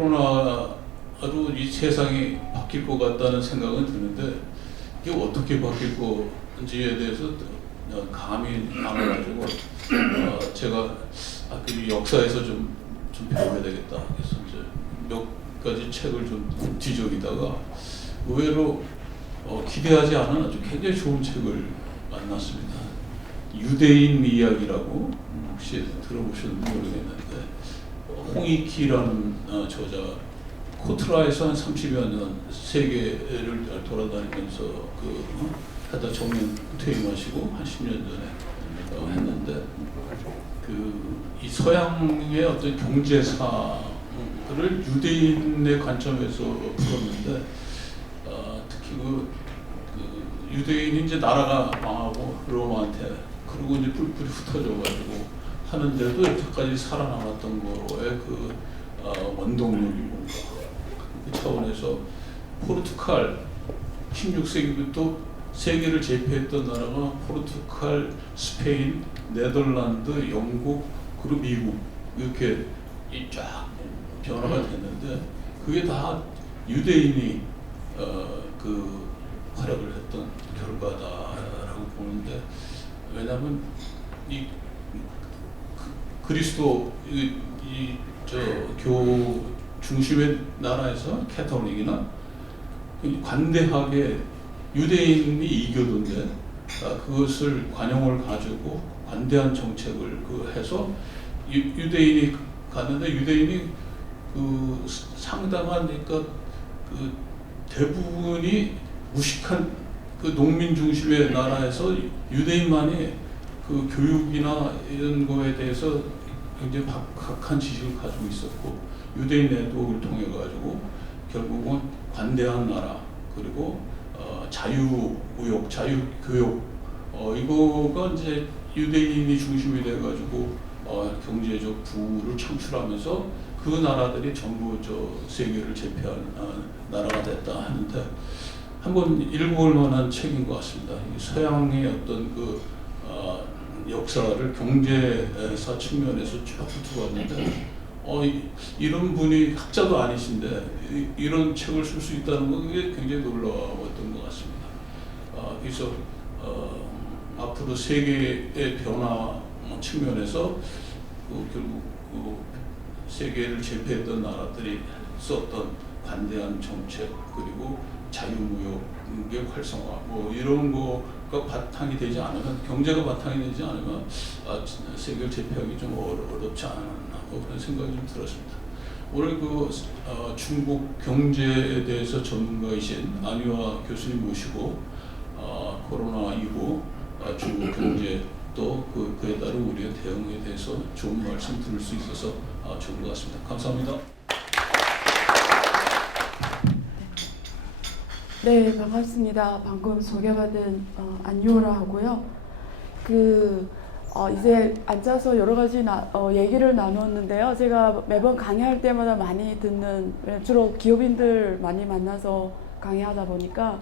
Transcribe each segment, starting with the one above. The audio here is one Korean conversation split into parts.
코로나로 이 세상이 바뀔 것 같다는 생각은 드는데 이게 어떻게 바뀔 건지에 대해서 감이 안 와가지고 제가 그 역사에서 좀 배워야 되겠다. 그래서 이제 몇 가지 책을 좀 뒤적이다가 의외로 기대하지 않은 아주 굉장히 좋은 책을 만났습니다. 유대인 이야기라고 혹시 들어보셨는지 모르겠는데 홍익희라는 저자 코트라에서 한 30여 년 세계를 돌아다니면서 하다 정년 퇴임하시고 한 10년 전에 했는데 이 서양의 어떤 경제사를 유대인의 관점에서 풀었는데 특히 유대인이 이제 나라가 망하고 로마한테 그리고 이제 뿔뿔이 흩어져가지고 하는데도 여태까지 살아남았던 거에 원동력이 뭔가 그 차원에서 포르투갈 16세기부터 세계를 제패했던 나라가 포르투갈, 스페인, 네덜란드, 영국 그리고 미국 이렇게 쫙 변화가 됐는데 그게 다 유대인이 활약을 했던 결과다라고 보는데 왜냐하면 이 그리스도 교 중심의 나라에서 캐톨릭이나 관대하게 유대인이 이겨도인데 그것을 관용을 가지고 관대한 정책을 해서 유대인이 갔는데 유대인이 상당한 대부분이 무식한 농민 중심의 나라에서 유대인만이 교육이나 이런 거에 대해서 굉장히 박학한 지식을 가지고 있었고 유대인 네트워크를 통해 가지고 결국은 관대한 나라 그리고 자유무역, 자유교육 이거가 이제 유대인이 중심이 돼 가지고 경제적 부를 창출하면서 그 나라들이 전부 세계를 제패한 나라가 됐다 하는데 한번 읽어볼 만한 책인 것 같습니다. 서양의 어떤 역사를 경제사 측면에서 쭉 훑어봤는데 이런 분이 학자도 아니신데 이런 책을 쓸 수 있다는 건 그게 굉장히 놀라웠던 것 같습니다. 그래서 앞으로 세계의 변화 측면에서 결국 세계를 제패했던 나라들이 썼던 관대한 정책 그리고 자유무역의 활성화 이런 거가 바탕이 되지 않으면 경제가 바탕이 되지 않으면 세계를 제패하기 좀 어렵지 않았나 그런 생각이 좀 들었습니다. 오늘 중국 경제에 대해서 전문가이신 안유아 교수님 모시고 코로나 이후 중국 경제 또 그에 따른 우리의 대응에 대해서 좋은 말씀 들을 수 있어서 좋은 것 같습니다. 감사합니다. 네, 반갑습니다. 방금 소개받은 안유라 하고요. 이제 앉아서 여러 가지 얘기를 나눴는데요. 제가 매번 강의할 때마다 많이 듣는 주로 기업인들 많이 만나서 강의하다 보니까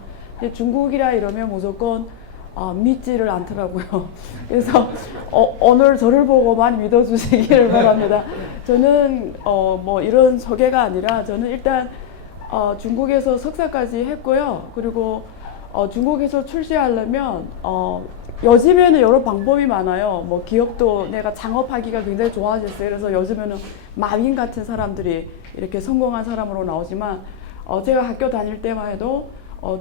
중국이라 이러면 무조건 믿지를 않더라고요. 그래서 오늘 저를 보고 많이 믿어주시기를 바랍니다. 저는 이런 소개가 아니라 저는 일단 중국에서 석사까지 했고요. 그리고 중국에서 출시하려면 요즘에는 여러 방법이 많아요. 기업도 내가 창업하기가 굉장히 좋아졌어요. 그래서 요즘에는 마윈 같은 사람들이 이렇게 성공한 사람으로 나오지만 제가 학교 다닐 때만 해도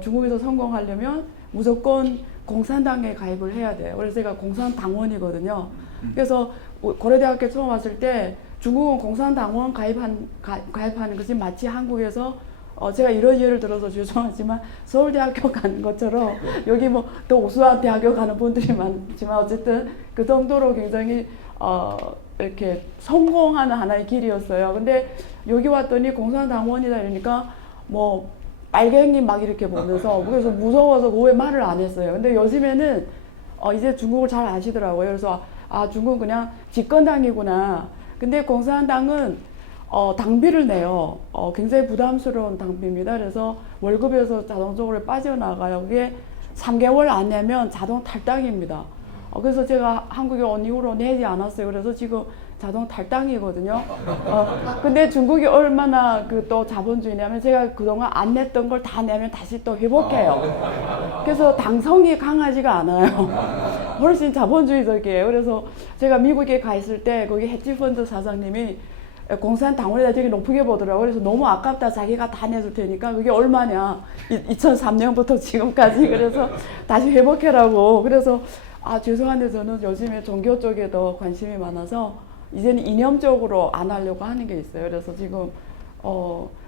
중국에서 성공하려면 무조건 공산당에 가입을 해야 돼요. 그래서 제가 공산당원이거든요. 그래서 고려대학교 처음 왔을 때 중국은 공산당원 가입하는 것이 마치 한국에서 제가 이런 예를 들어서 죄송하지만 서울대학교 가는 것처럼 여기 더 우수한 대학교 가는 분들이 많지만 어쨌든 그 정도로 굉장히 이렇게 성공하는 하나의 길이었어요. 근데 여기 왔더니 공산당원이다 이러니까 빨갱이 막 이렇게 보면서 그래서 무서워서 그 후에 말을 안 했어요. 근데 요즘에는 이제 중국을 잘 아시더라고요. 그래서 중국은 그냥 집권당이구나. 근데 공산당은 당비를 내요. 굉장히 부담스러운 당비입니다. 그래서 월급에서 자동적으로 빠져나가요. 그게 3개월 안 내면 자동 탈당입니다. 그래서 제가 한국에 온 이후로 내지 않았어요. 그래서 지금 자동 탈당이거든요. 근데 중국이 얼마나 그 또 자본주의냐면 제가 그동안 안 냈던 걸 다 내면 다시 또 회복해요. 그래서 당성이 강하지가 않아요. 훨씬 자본주의적이에요. 그래서 제가 미국에 가 있을 때 거기 헤지펀드 사장님이 공산당원에다 되게 높게 보더라고요. 그래서 너무 아깝다. 자기가 다 내줄 테니까 그게 얼마냐. 2003년부터 지금까지. 그래서 다시 회복해라고. 그래서 죄송한데 저는 요즘에 종교 쪽에 더 관심이 많아서 이제는 이념적으로 안 하려고 하는 게 있어요. 그래서 지금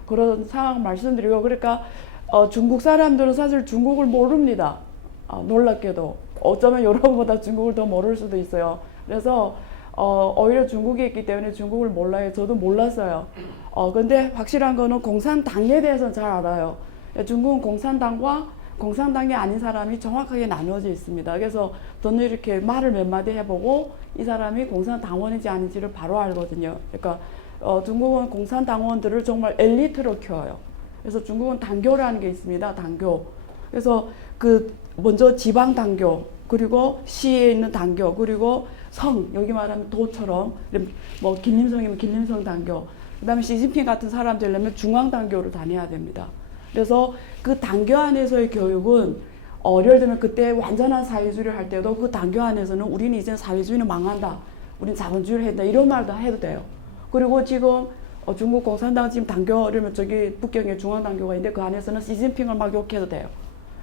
그런 상황 말씀드리고 그러니까 중국 사람들은 사실 중국을 모릅니다. 놀랍게도 어쩌면 여러분보다 중국을 더 모를 수도 있어요. 그래서 오히려 중국에 있기 때문에 중국을 몰라요. 저도 몰랐어요. 근데 확실한 거는 공산당에 대해서는 잘 알아요. 중국은 공산당과 공산당이 아닌 사람이 정확하게 나누어져 있습니다. 그래서 저는 이렇게 말을 몇 마디 해보고 이 사람이 공산당원인지 아닌지를 바로 알거든요. 그러니까 중국은 공산당원들을 정말 엘리트로 키워요. 그래서 중국은 당교라는 게 있습니다. 당교. 그래서 그 먼저 지방 당교, 그리고 시에 있는 당교, 그리고 성, 여기 말하면 도처럼 뭐 김림성이면 김림성 당교, 그다음에 시진핑 같은 사람 되려면 중앙 당교를 다녀야 됩니다. 그래서 그 당교 안에서의 교육은 예를 들면 그때 완전한 사회주의를 할 때도 그 당교 안에서는 우리는 이제 사회주의는 망한다, 우리는 자본주의를 했다, 이런 말도 해도 돼요. 그리고 지금 중국 공산당 지금 당교, 이러면 저기 북경에 중앙 당교가 있는데 그 안에서는 시진핑을 막 욕해도 돼요.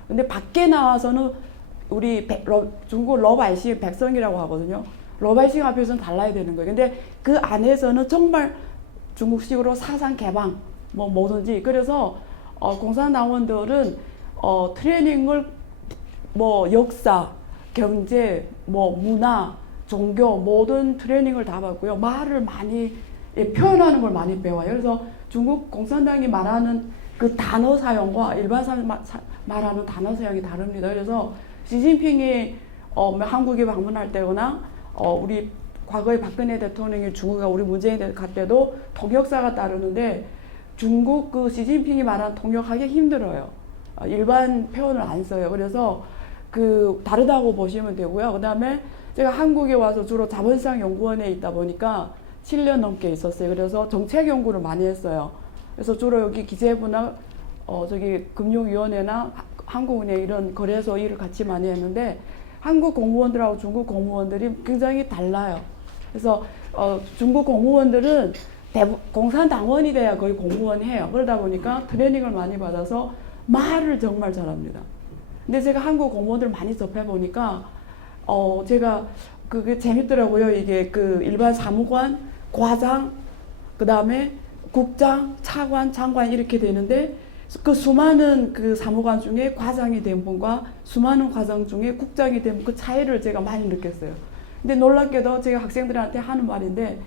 근데 밖에 나와서는 우리 중국 러바이싱 백성이라고 하거든요. 러바이싱 앞에서는 달라야 되는 거예요. 근데 그 안에서는 정말 중국식으로 사상 개방 뭐 뭐든지. 그래서 공산당원들은 트레이닝을 뭐 역사, 경제, 뭐 문화, 종교 모든 트레이닝을 다 받고요. 말을 많이 표현하는 걸 많이 배워요. 그래서 중국 공산당이 말하는 그 단어 사용과 일반 사람 말하는 단어 사용이 다릅니다. 그래서 시진핑이 한국에 방문할 때거나 우리 과거에 박근혜 대통령이 중국에 우리 문재인 갈 때도 통역사가 따르는데 중국 그 시진핑이 말한 통역하기 힘들어요. 일반 표현을 안 써요. 그래서 그 다르다고 보시면 되고요. 그다음에 제가 한국에 와서 주로 자본시장 연구원에 있다 보니까 7년 넘게 있었어요. 그래서 정책 연구를 많이 했어요. 그래서 주로 여기 기재부나 저기 금융위원회나 한국은행 이런 거래소 일을 같이 많이 했는데 한국 공무원들하고 중국 공무원들이 굉장히 달라요. 그래서 중국 공무원들은 공산당원이 돼야 거의 공무원해요. 그러다 보니까 트레이닝을 많이 받아서 말을 정말 잘합니다. 근데 제가 한국 공무원들 많이 접해 보니까 제가 그게 재밌더라고요. 이게 그 일반 사무관, 과장, 그 다음에 국장, 차관, 장관 이렇게 되는데 그 수많은 그 사무관 중에 과장이 된 분과 수많은 과장 중에 국장이 된 그 차이를 제가 많이 느꼈어요. 근데 놀랍게도 제가 학생들한테 하는 말인데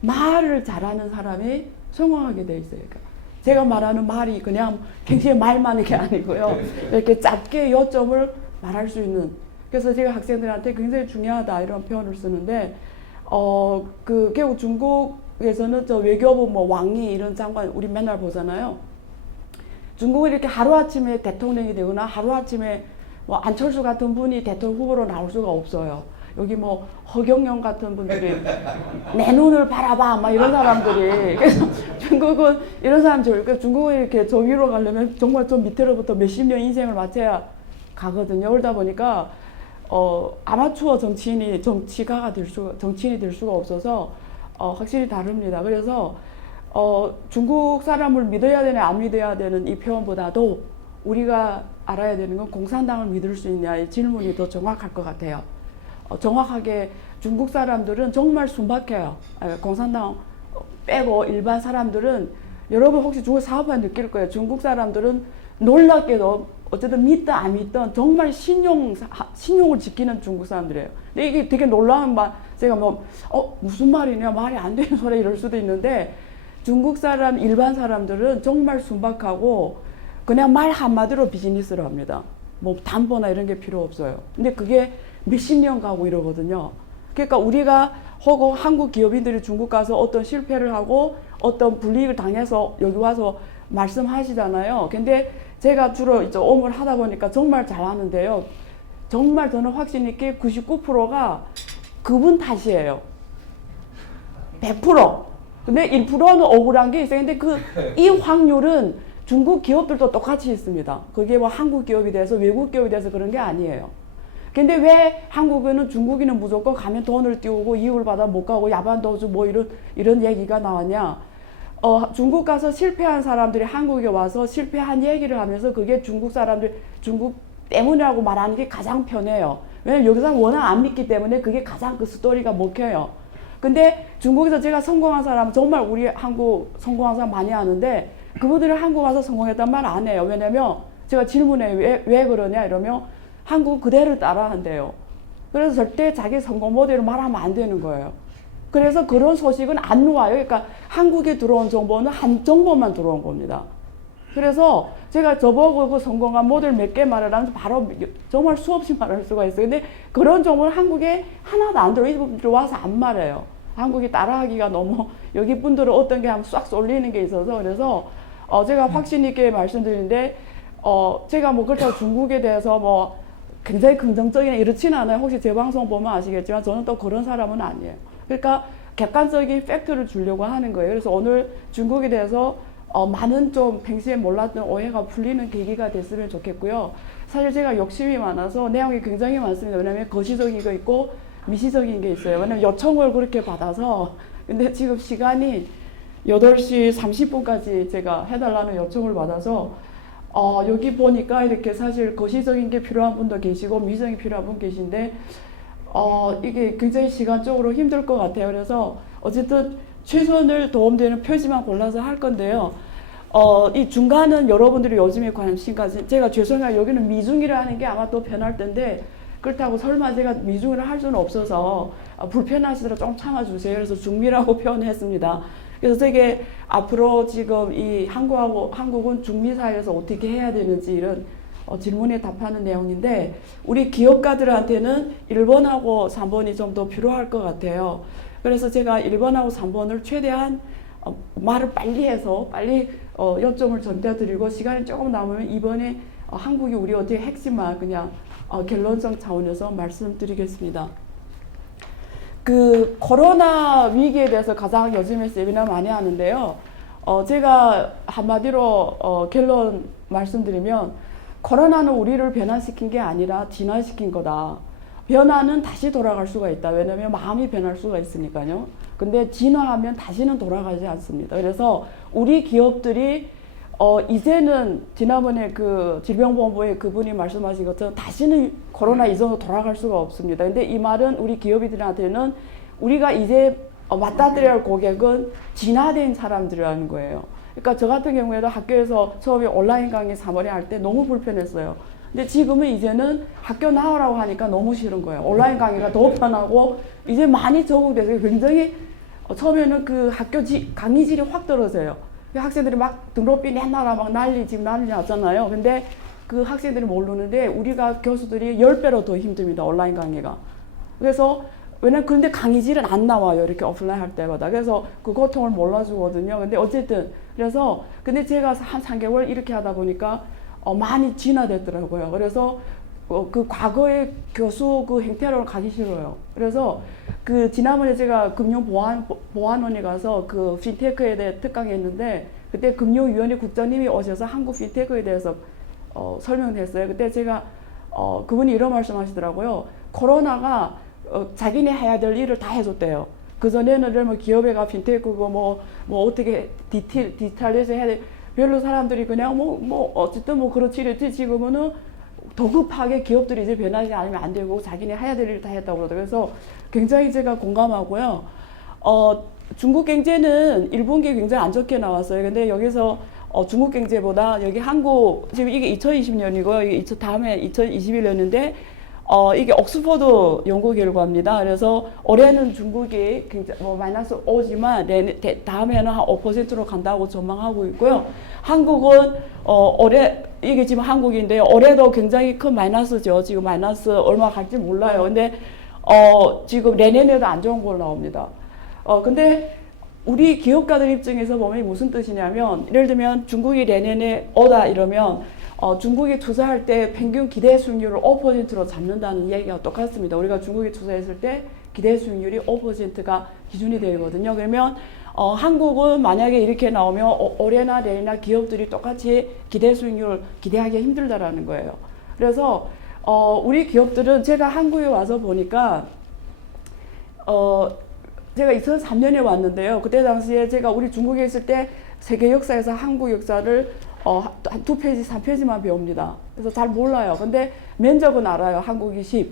말을 잘하는 사람이 성공하게 돼 있어요. 그러니까 제가 말하는 말이 그냥 굉장히 말 많은 게 아니고요. 이렇게 짧게 요점을 말할 수 있는. 그래서 제가 학생들한테 굉장히 중요하다 이런 표현을 쓰는데 그 결국 중국에서는 저 외교부 뭐 왕이 이런 장관 우리 맨날 보잖아요. 중국은 이렇게 하루아침에 대통령이 되거나 하루아침에 뭐 안철수 같은 분이 대통령 후보로 나올 수가 없어요. 여기 뭐 허경영 같은 분들이 내 눈을 바라봐 막 이런 사람들이. 그래서 중국은 이런 사람 그러니까 중국은 이렇게 저 위로 가려면 정말 좀 밑으로부터 몇십 년 인생을 마쳐야 가거든요. 그러다 보니까 아마추어 정치인이 정치인이 될 수가 없어서 확실히 다릅니다. 그래서 중국 사람을 믿어야 되냐 안 믿어야 되는 이 표현보다도 우리가 알아야 되는 건 공산당을 믿을 수 있냐의 질문이 더 정확할 것 같아요. 정확하게 중국 사람들은 정말 순박해요. 공산당 빼고 일반 사람들은 여러분 혹시 중국 사업하면 느낄 거예요. 중국 사람들은 놀랍게도 어쨌든 믿든 안 믿든 정말 신용을 지키는 중국 사람들이에요. 근데 이게 되게 놀라운 말, 제가 뭐 무슨 말이냐 말이 안 되는 소리 이럴 수도 있는데 중국 사람 일반 사람들은 정말 순박하고 그냥 말 한마디로 비즈니스를 합니다. 뭐 담보나 이런 게 필요 없어요. 근데 그게 몇십 년 가고 이러거든요. 그러니까 우리가 혹은 한국 기업인들이 중국 가서 어떤 실패를 하고 어떤 불이익을 당해서 여기 와서 말씀하시잖아요. 근데 제가 주로 이제 업무를 하다 보니까 정말 잘하는데요. 정말 저는 확신 있게 99%가 그분 탓이에요. 100%. 근데 1%는 억울한 게 있어요. 근데 이 확률은 중국 기업들도 똑같이 있습니다. 그게 뭐 한국 기업이 돼서 외국 기업이 돼서 그런 게 아니에요. 근데 왜 한국에는 중국인은 무조건 가면 돈을 띄우고 이율 받아 못 가고 야반 도주 뭐 이런 얘기가 나왔냐? 중국 가서 실패한 사람들이 한국에 와서 실패한 얘기를 하면서 그게 중국 사람들 중국 때문이라고 말하는 게 가장 편해요. 왜냐면 여기서 워낙 안 믿기 때문에 그게 가장 그 스토리가 먹혀요. 근데 중국에서 제가 성공한 사람 정말 우리 한국 성공한 사람 많이 아는데 그분들은 한국 와서 성공했단 말 안 해요. 왜냐면 제가 질문해 왜 그러냐 이러면 한국 그대로 따라한대요. 그래서 절대 자기 성공 모델을 말하면 안 되는 거예요. 그래서 그런 소식은 안 와요. 그러니까 한국에 들어온 정보는 한 정보만 들어온 겁니다. 그래서 제가 저보고 그 성공한 모델 몇 개 말하라면 바로 정말 수없이 말할 수가 있어요. 근데 그런 정보는 한국에 하나도 안 들어요. 이분들 들어와서 안 말해요. 한국이 따라하기가 너무 여기 분들은 어떤 게 하면 싹 쏠리는 게 있어서 그래서 제가 확신 있게 말씀드리는데 제가 뭐 그렇다고 중국에 대해서 뭐 굉장히 긍정적이나 이렇지는 않아요. 혹시 제 방송 보면 아시겠지만 저는 또 그런 사람은 아니에요. 그러니까 객관적인 팩트를 주려고 하는 거예요. 그래서 오늘 중국에 대해서 많은 좀 평소에 몰랐던 오해가 풀리는 계기가 됐으면 좋겠고요. 사실 제가 욕심이 많아서 내용이 굉장히 많습니다. 왜냐하면 거시적인 거 있고 미시적인 게 있어요. 왜냐면 요청을 그렇게 받아서 근데 지금 시간이 8시 30분까지 제가 해달라는 요청을 받아서 여기 보니까 이렇게 사실 거시적인 게 필요한 분도 계시고 미시적인 필요한 분 계신데 이게 굉장히 시간적으로 힘들 것 같아요. 그래서 어쨌든 최선을 도움되는 표지만 골라서 할 건데요. 이 중간은 여러분들이 요즘에 관심까지 제가 죄송해요. 여기는 미중이라는 게 아마 또 변할 텐데 그렇다고 설마 제가 미중을 할 수는 없어서 불편하시더라도 좀 참아주세요. 그래서 중미라고 표현했습니다. 그래서 되게 앞으로 지금 이 한국은 중미 사이에서 어떻게 해야 되는지 이런 질문에 답하는 내용인데 우리 기업가들한테는 1번하고 3번이 좀 더 필요할 것 같아요. 그래서 제가 1번하고 3번을 최대한 말을 빨리 해서 빨리 요점을 전달드리고 시간이 조금 남으면 2번에 한국이 우리 어떻게 핵심만 그냥 결론적 차원에서 말씀드리겠습니다. 그 코로나 위기에 대해서 가장 요즘에 세미나 많이 하는데요. 제가 한마디로 결론 말씀드리면 코로나는 우리를 변화시킨 게 아니라 진화시킨 거다. 변화는 다시 돌아갈 수가 있다. 왜냐하면 마음이 변할 수가 있으니까요. 근데 진화하면 다시는 돌아가지 않습니다. 그래서 우리 기업들이 이제는 지난번에 그 질병본부의 그분이 말씀하신 것처럼 다시는 코로나 이전으로 돌아갈 수가 없습니다. 근데 이 말은 우리 기업인들한테는 우리가 이제 맞닥뜨려야 할 고객은 진화된 사람들이라는 거예요. 그러니까 저 같은 경우에도 학교에서 처음에 온라인 강의 3월에 할 때 너무 불편했어요. 근데 지금은 이제는 학교 나오라고 하니까 너무 싫은 거예요. 온라인 강의가 더 편하고 이제 많이 적응돼서 굉장히 처음에는 그 학교 강의 질이 확 떨어져요. 학생들이 막 등록비 내놔라 막 지금 난리 났잖아요. 근데 그 학생들이 모르는데 우리가 교수들이 10배로 더 힘듭니다. 온라인 강의가. 그래서 왜냐면 그런데 강의질은 안 나와요. 이렇게 오프라인 할 때마다. 그래서 그 고통을 몰라주거든요. 근데 어쨌든 그래서 근데 제가 한 3개월 이렇게 하다 보니까 많이 진화됐더라고요. 그래서 그 과거의 교수 그 행태로 가기 싫어요. 그래서 그 지난번에 제가 금융보안원에 가서 그 핀테크에 대해 특강했는데 그때 금융위원회 국장님이 오셔서 한국 핀테크에 대해서 설명했어요. 그때 제가 그분이 이런 말씀하시더라고요. 코로나가 자기네 해야 될 일을 다 해줬대요. 그 전에는 뭐 기업에가 핀테크고 뭐 어떻게 디지털에서 해야 돼. 별로 사람들이 그냥 어쨌든 뭐 그렇지 이랬지. 지금은 더 급하게 기업들이 이제 변하지 않으면 안 되고 자기네 해야 될 일을 다 했다고 그러더라고요. 그래서 굉장히 제가 공감하고요. 중국 경제는 1분기 굉장히 안 좋게 나왔어요. 근데 여기서 중국 경제보다 여기 한국 지금 이게 2020년이고요. 이게 다음에 2021년인데 이게 옥스퍼드 연구 결과입니다. 그래서 올해는 중국이 굉장히 마이너스 5지만 다음에는 한 5%로 간다고 전망하고 있고요. 한국은 올해 이게 지금 한국인데 올해도 굉장히 큰 마이너스죠. 지금 마이너스 얼마 갈지 몰라요. 근데 지금 내년에도 안 좋은 걸로 나옵니다. 근데 우리 기업가들 입장에서 보면 무슨 뜻이냐면 예를 들면 중국이 내년에 오다 이러면 중국에 투자할 때 평균 기대 수익률을 5%로 잡는다는 얘기가 똑같습니다. 우리가 중국에 투자했을 때 기대 수익률이 5%가 기준이 되거든요. 그러면 한국은 만약에 이렇게 나오면 올해나 내일이나 기업들이 똑같이 기대 수익률을 기대하기 힘들다라는 거예요. 그래서 우리 기업들은 제가 한국에 와서 보니까 제가 2003년에 왔는데요. 그때 당시에 제가 우리 중국에 있을 때 세계 역사에서 한국 역사를 한 2페이지, 3페이지만 배웁니다. 그래서 잘 몰라요. 근데 면적은 알아요. 한국이 10,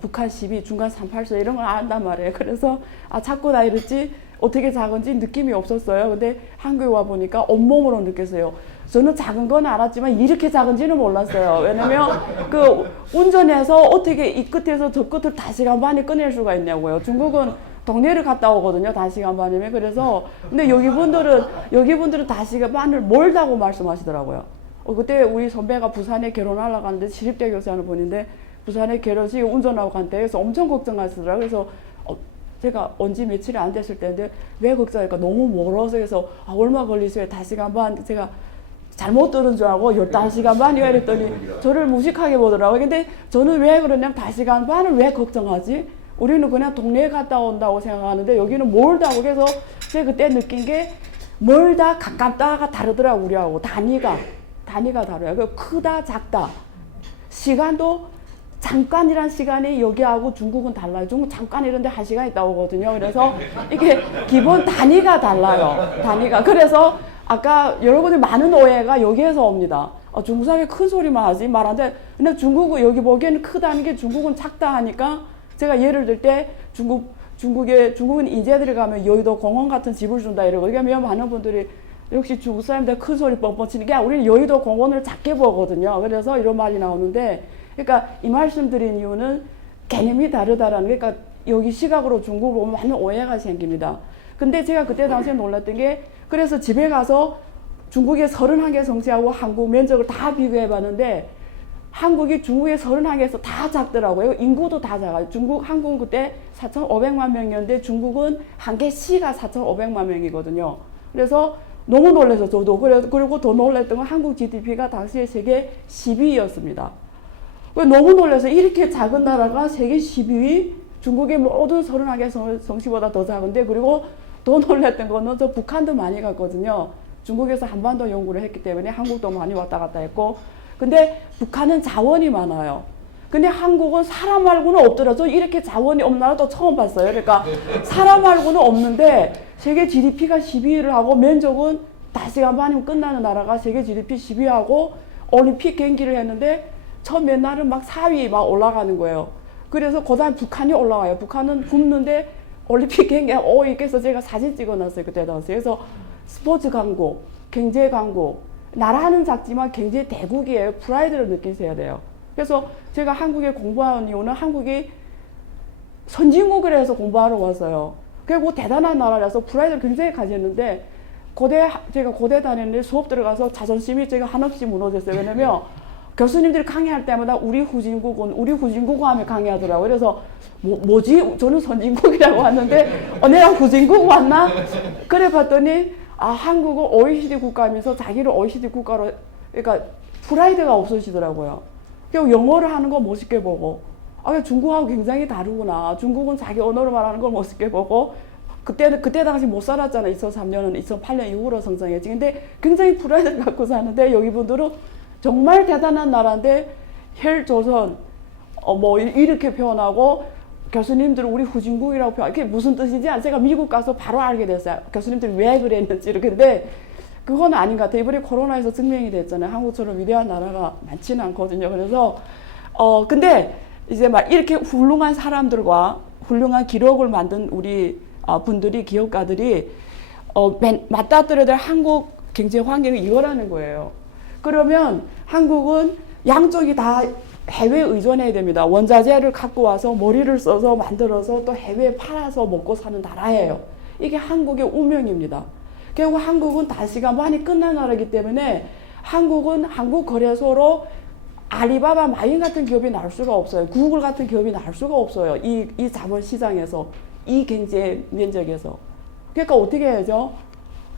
북한 12, 중간 38서 이런 걸 안단 말이에요. 그래서 자꾸 나 이랬지 어떻게 작은지 느낌이 없었어요. 근데 한국에 와 보니까 온몸으로 느꼈어요. 저는 작은 건 알았지만 이렇게 작은지는 몰랐어요. 왜냐면 그 운전해서 어떻게 이 끝에서 저 끝을 5시간 반에 꺼낼 수가 있냐고요. 중국은 동네를 갔다 오거든요. 5시간 반이면. 그래서 근데 여기 분들은 5시간 반을 멀다고 말씀하시더라고요. 그때 우리 선배가 부산에 결혼하려고 하는데 시립대 교사하는 분인데 부산에 결혼식 운전하고 간대. 그래서 엄청 걱정하시더라고요. 그래서 제가 온지 며칠이 안 됐을 때인데 왜 걱정할까? 너무 멀어서 해서 얼마 걸리세요? 5시간 반. 제가 잘못 들은 줄 알고 15시간 반이가 이랬더니 저를 무식하게 보더라고요. 근데 저는 왜 그러냐면 5시간 반을 왜 걱정하지? 우리는 그냥 동네에 갔다 온다고 생각하는데 여기는 멀다고. 그래서 제가 그때 느낀 게 멀다 가깝다가 다르더라고. 우리하고 단위가 다르요. 그 크다 작다. 시간도 잠깐이란 시간이 여기하고 중국은 달라요. 중국 잠깐 이런데 1시간 있다 오거든요. 그래서 이게 기본 단위가 달라요. 단위가. 그래서 아까 여러분이 많은 오해가 여기에서 옵니다. 중국 사람이 큰 소리만 하지 말 안 돼. 근데 중국은 여기 보기에는 크다는 게 중국은 작다 하니까 제가 예를 들 때 중국은 인재들이 가면 여의도 공원 같은 집을 준다 이러고 그러면 많은 분들이 역시 중국 사람들 큰 소리 뻥뻥 치는 게 우리는 여의도 공원을 작게 보거든요. 그래서 이런 말이 나오는데 그러니까 이 말씀 드린 이유는 개념이 다르다라는 게 그러니까 여기 시각으로 중국을 보면 많은 오해가 생깁니다. 근데 제가 그때 당시에 놀랐던 게 그래서 집에 가서 중국의 31개 성씨하고 한국 면적을 다 비교해 봤는데 한국이 중국의 31개에서 다 작더라고요. 인구도 다 작아요. 한국은 그때 4,500만 명이었는데 중국은 한 개 시가 4,500만 명이거든요. 그래서 너무 놀라서 저도 그리고 더 놀랐던 건 한국 GDP가 당시에 세계 10위였습니다. 너무 놀라서 이렇게 작은 나라가 세계 10위 중국의 모든 31개 성씨보다 더 작은데 그리고 더 놀랐던 거는 저 북한도 많이 갔거든요. 중국에서 한반도 연구를 했기 때문에 한국도 많이 왔다 갔다 했고 근데 북한은 자원이 많아요. 근데 한국은 사람 말고는 없더라도 이렇게 자원이 없는 나라도 처음 봤어요. 그러니까 사람 말고는 없는데 세계 GDP가 12위를 하고 면적은 5시간 반이면 끝나는 나라가 세계 GDP 10위하고 올림픽 경기를 했는데 처음 몇 날은 막 4위 막 올라가는 거예요. 그래서 그다음 북한이 올라와요. 북한은 굶는데 올림픽 경기 5위 그래서 제가 사진 찍어놨어요. 그때 당시에. 그래서 스포츠 강국, 경제 강국 나라는 작지만 굉장히 대국이에요. 프라이드를 느끼셔야 돼요. 그래서 제가 한국에 공부한 이유는 한국이 선진국을 해서 공부하러 왔어요. 그리고 대단한 나라라서 프라이드를 굉장히 가졌는데 제가 고대 다녔는데 수업 들어가서 자존심이 제가 한없이 무너졌어요. 왜냐면 교수님들이 강의할 때마다 우리 후진국은 하며 강의하더라고요. 그래서 뭐지? 저는 선진국이라고 왔는데 내가 후진국 왔나? 그래 봤더니 한국은 OECD 국가면서 자기를 OECD 국가로 그러니까 프라이드가 없으시더라고요. 그리고 영어를 하는 거 멋있게 보고 중국하고 굉장히 다르구나. 중국은 자기 언어로 말하는 걸 멋있게 보고 그때 당시 못 살았잖아요. 2003년은 2008년 이후로 성장했지. 근데 굉장히 프라이드를 갖고 사는데 여기 분들은 정말 대단한 나라인데 혈조선 이렇게 표현하고 교수님들은 우리 후진국이라고 표현. 그게 무슨 뜻인지 제가 미국 가서 바로 알게 됐어요. 교수님들이 왜 그랬는지 이렇게. 근데 그건 아닌 것 같아요. 이번에 코로나에서 증명이 됐잖아요. 한국처럼 위대한 나라가 많지는 않거든요. 그래서 근데 이제 막 이렇게 훌륭한 사람들과 훌륭한 기록을 만든 우리 분들이 기업가들이 맞닥뜨려야 될 한국 경제 환경이 이거라는 거예요. 그러면 한국은 양쪽이 다 해외 의존해야 됩니다. 원자재를 갖고 와서 머리를 써서 만들어서 또 해외에 팔아서 먹고 사는 나라예요. 이게 한국의 운명입니다. 결국 한국은 5시간 반이 끝난 나라이기 때문에 한국은 한국 거래소로 알리바바, 마인 같은 기업이 나올 수가 없어요. 구글 같은 기업이 나올 수가 없어요. 이 자본 시장에서, 이 경제 면적에서. 그러니까 어떻게 해야죠?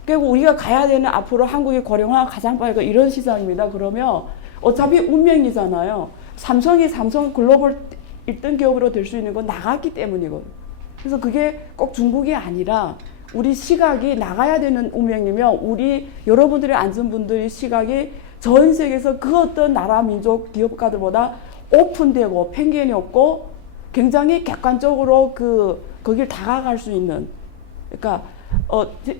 결국 우리가 가야 되는 앞으로 한국의 고령화 가장 빠르고 이런 시장입니다. 그러면 어차피 운명이잖아요. 삼성 글로벌 1등 기업으로 될 수 있는 건 나갔기 때문이거든요. 그래서 그게 꼭 중국이 아니라 우리 시각이 나가야 되는 운명이면 우리 여러분들이 앉은 분들의 시각이 전 세계에서 그 어떤 나라 민족 기업가들보다 오픈되고 편견이 없고 굉장히 객관적으로 거길 다가갈 수 있는. 그러니까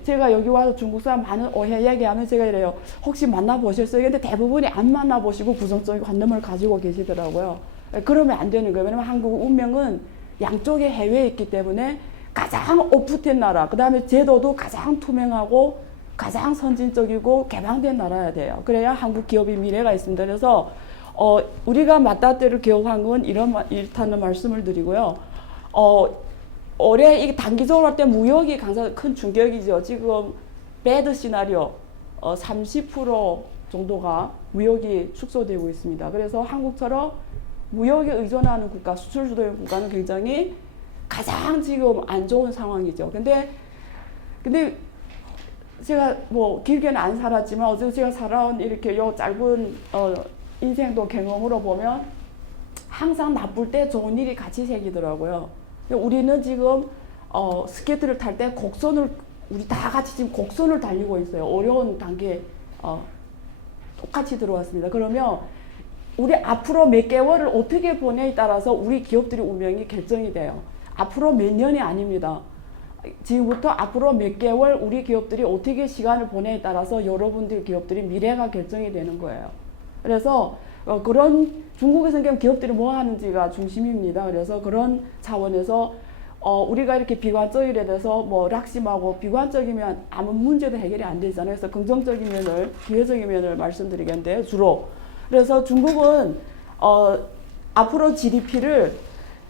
제가 여기 와서 중국 사람 많은 오해 얘기하면 제가 이래요. 혹시 만나보셨어요? 근데 대부분이 안 만나보시고 부정적인 관념을 가지고 계시더라고요. 그러면 안 되는 거예요. 왜냐면 한국 운명은 양쪽에 해외에 있기 때문에 가장 오픈된 나라, 그 다음에 제도도 가장 투명하고 가장 선진적이고 개방된 나라야 돼요. 그래야 한국 기업의 미래가 있습니다. 그래서 우리가 맞다떼를 기억한 건 이렇다는 말씀을 드리고요. 올해 이게 단기적으로 할 때 무역이 가장 큰 충격이죠. 지금 배드 시나리오 30% 정도가 무역이 축소되고 있습니다. 그래서 한국처럼 무역에 의존하는 국가, 수출 주도의 국가는 굉장히 가장 지금 안 좋은 상황이죠. 근데 제가 뭐 길게는 안 살았지만 어제 제가 살아온 이렇게 요 짧은 인생도 경험으로 보면 항상 나쁠 때 좋은 일이 같이 생기더라고요. 우리는 지금 스케이트를 탈 때 곡선을 우리 다 같이 지금 곡선을 달리고 있어요. 어려운 단계에 똑같이 들어왔습니다. 그러면 우리 앞으로 몇 개월을 어떻게 보내에 따라서 우리 기업들의 운명이 결정이 돼요. 앞으로 몇 년이 아닙니다. 지금부터 앞으로 몇 개월 우리 기업들이 어떻게 시간을 보내에 따라서 여러분들 기업들이 미래가 결정이 되는 거예요. 그래서 그런 중국에서 기업들이 뭐 하는지가 중심입니다. 그래서 그런 차원에서 우리가 이렇게 비관적이에 대해서 뭐 낙심하고 비관적이면 아무 문제도 해결이 안 되잖아요. 그래서 긍정적인 면을, 기회적인 면을 말씀드리겠는데요. 주로. 그래서 중국은 앞으로 GDP를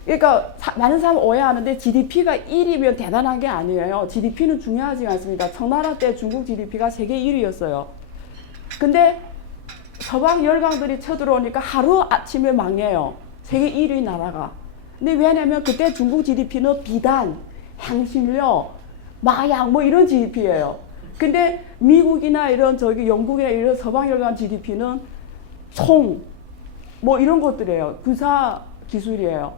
그러니까 많은 사람 오해하는데 GDP가 1위면 대단한 게 아니에요. GDP는 중요하지 않습니다. 청나라 때 중국 GDP가 세계 1위였어요. 근데 서방 열강들이 쳐들어오니까 하루 아침에 망해요. 세계 1위 나라가. 근데 왜냐면 그때 중국 GDP는 비단, 향신료, 마약 뭐 이런 GDP예요. 근데 미국이나 이런 영국이나 이런 서방 열강 GDP는 총 뭐 이런 것들이에요. 군사 기술이에요.